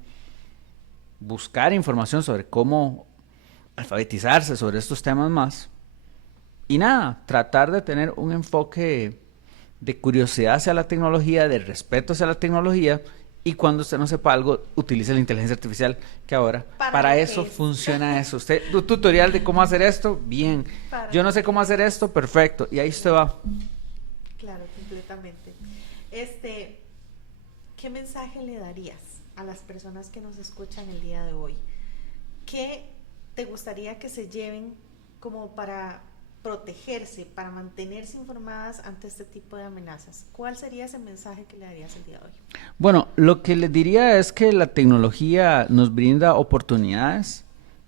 buscar información sobre cómo alfabetizarse sobre estos temas más, y nada, tratar de tener un enfoque de curiosidad hacia la tecnología, de respeto hacia la tecnología, y cuando usted no sepa algo, utilice la inteligencia artificial, que ahora para eso funciona eso. Usted, un tutorial de cómo hacer esto, bien. Yo no sé cómo hacer esto, perfecto. Y ahí usted va. Claro, completamente. ¿Qué mensaje le darías a las personas que nos escuchan el día de hoy? ¿Qué te gustaría que se lleven como para protegerse, para mantenerse informadas ante este tipo de amenazas? ¿Cuál sería ese mensaje que le darías el día de hoy? Bueno, lo que les diría es que la tecnología nos brinda oportunidades,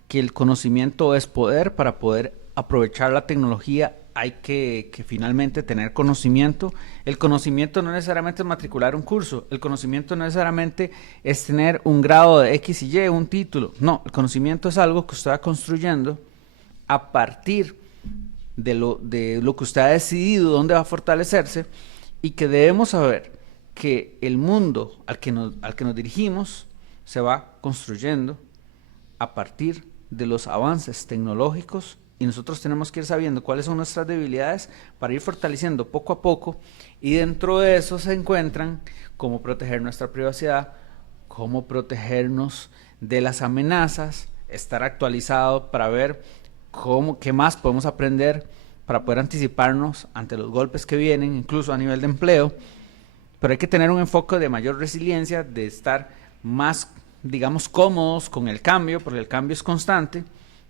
que el conocimiento es poder. Para poder aprovechar la tecnología hay que finalmente tener conocimiento. El conocimiento no necesariamente es matricular un curso, el conocimiento no necesariamente es tener un grado de X y Y, un título. No, el conocimiento es algo que usted va construyendo a partir de lo que usted ha decidido, dónde va a fortalecerse, y que debemos saber que el mundo al que nos dirigimos se va construyendo a partir de los avances tecnológicos, y nosotros tenemos que ir sabiendo cuáles son nuestras debilidades para ir fortaleciendo poco a poco, y dentro de eso se encuentran cómo proteger nuestra privacidad, cómo protegernos de las amenazas, estar actualizado para ver qué más podemos aprender para poder anticiparnos ante los golpes que vienen, incluso a nivel de empleo. Pero hay que tener un enfoque de mayor resiliencia, de estar más, digamos, cómodos con el cambio, porque el cambio es constante,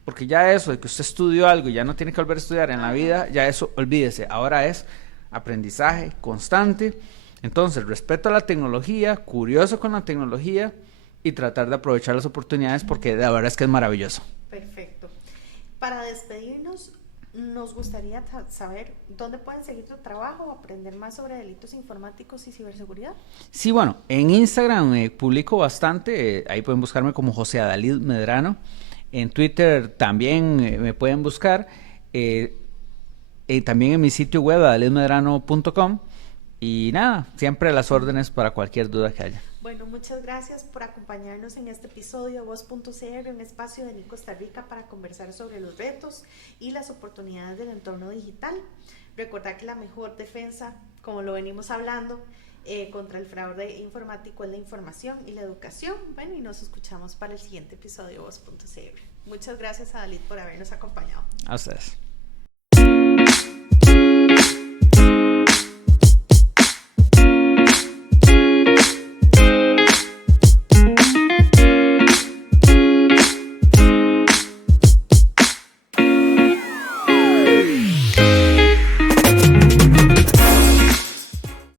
porque ya eso de que usted estudió algo y ya no tiene que volver a estudiar en la vida, ya eso, olvídese, ahora es aprendizaje constante. Entonces, respeto a la tecnología, curioso con la tecnología, y tratar de aprovechar las oportunidades, porque la verdad es que es maravilloso. Perfecto. Para despedirnos, nos gustaría saber dónde pueden seguir tu trabajo o aprender más sobre delitos informáticos y ciberseguridad. Sí, bueno, en Instagram publico bastante, ahí pueden buscarme como José Adalid Medrano. En Twitter también me pueden buscar, también en mi sitio web adalidmedrano.com, y nada, siempre a las órdenes para cualquier duda que haya. Bueno, muchas gracias por acompañarnos en este episodio de Voz.cr, un espacio de Costa Rica para conversar sobre los retos y las oportunidades del entorno digital. Recordar que la mejor defensa, como lo venimos hablando, contra el fraude informático es la información y la educación. Bueno, y nos escuchamos para el siguiente episodio de Voz.cr. Muchas gracias a Dalit por habernos acompañado. A ustedes.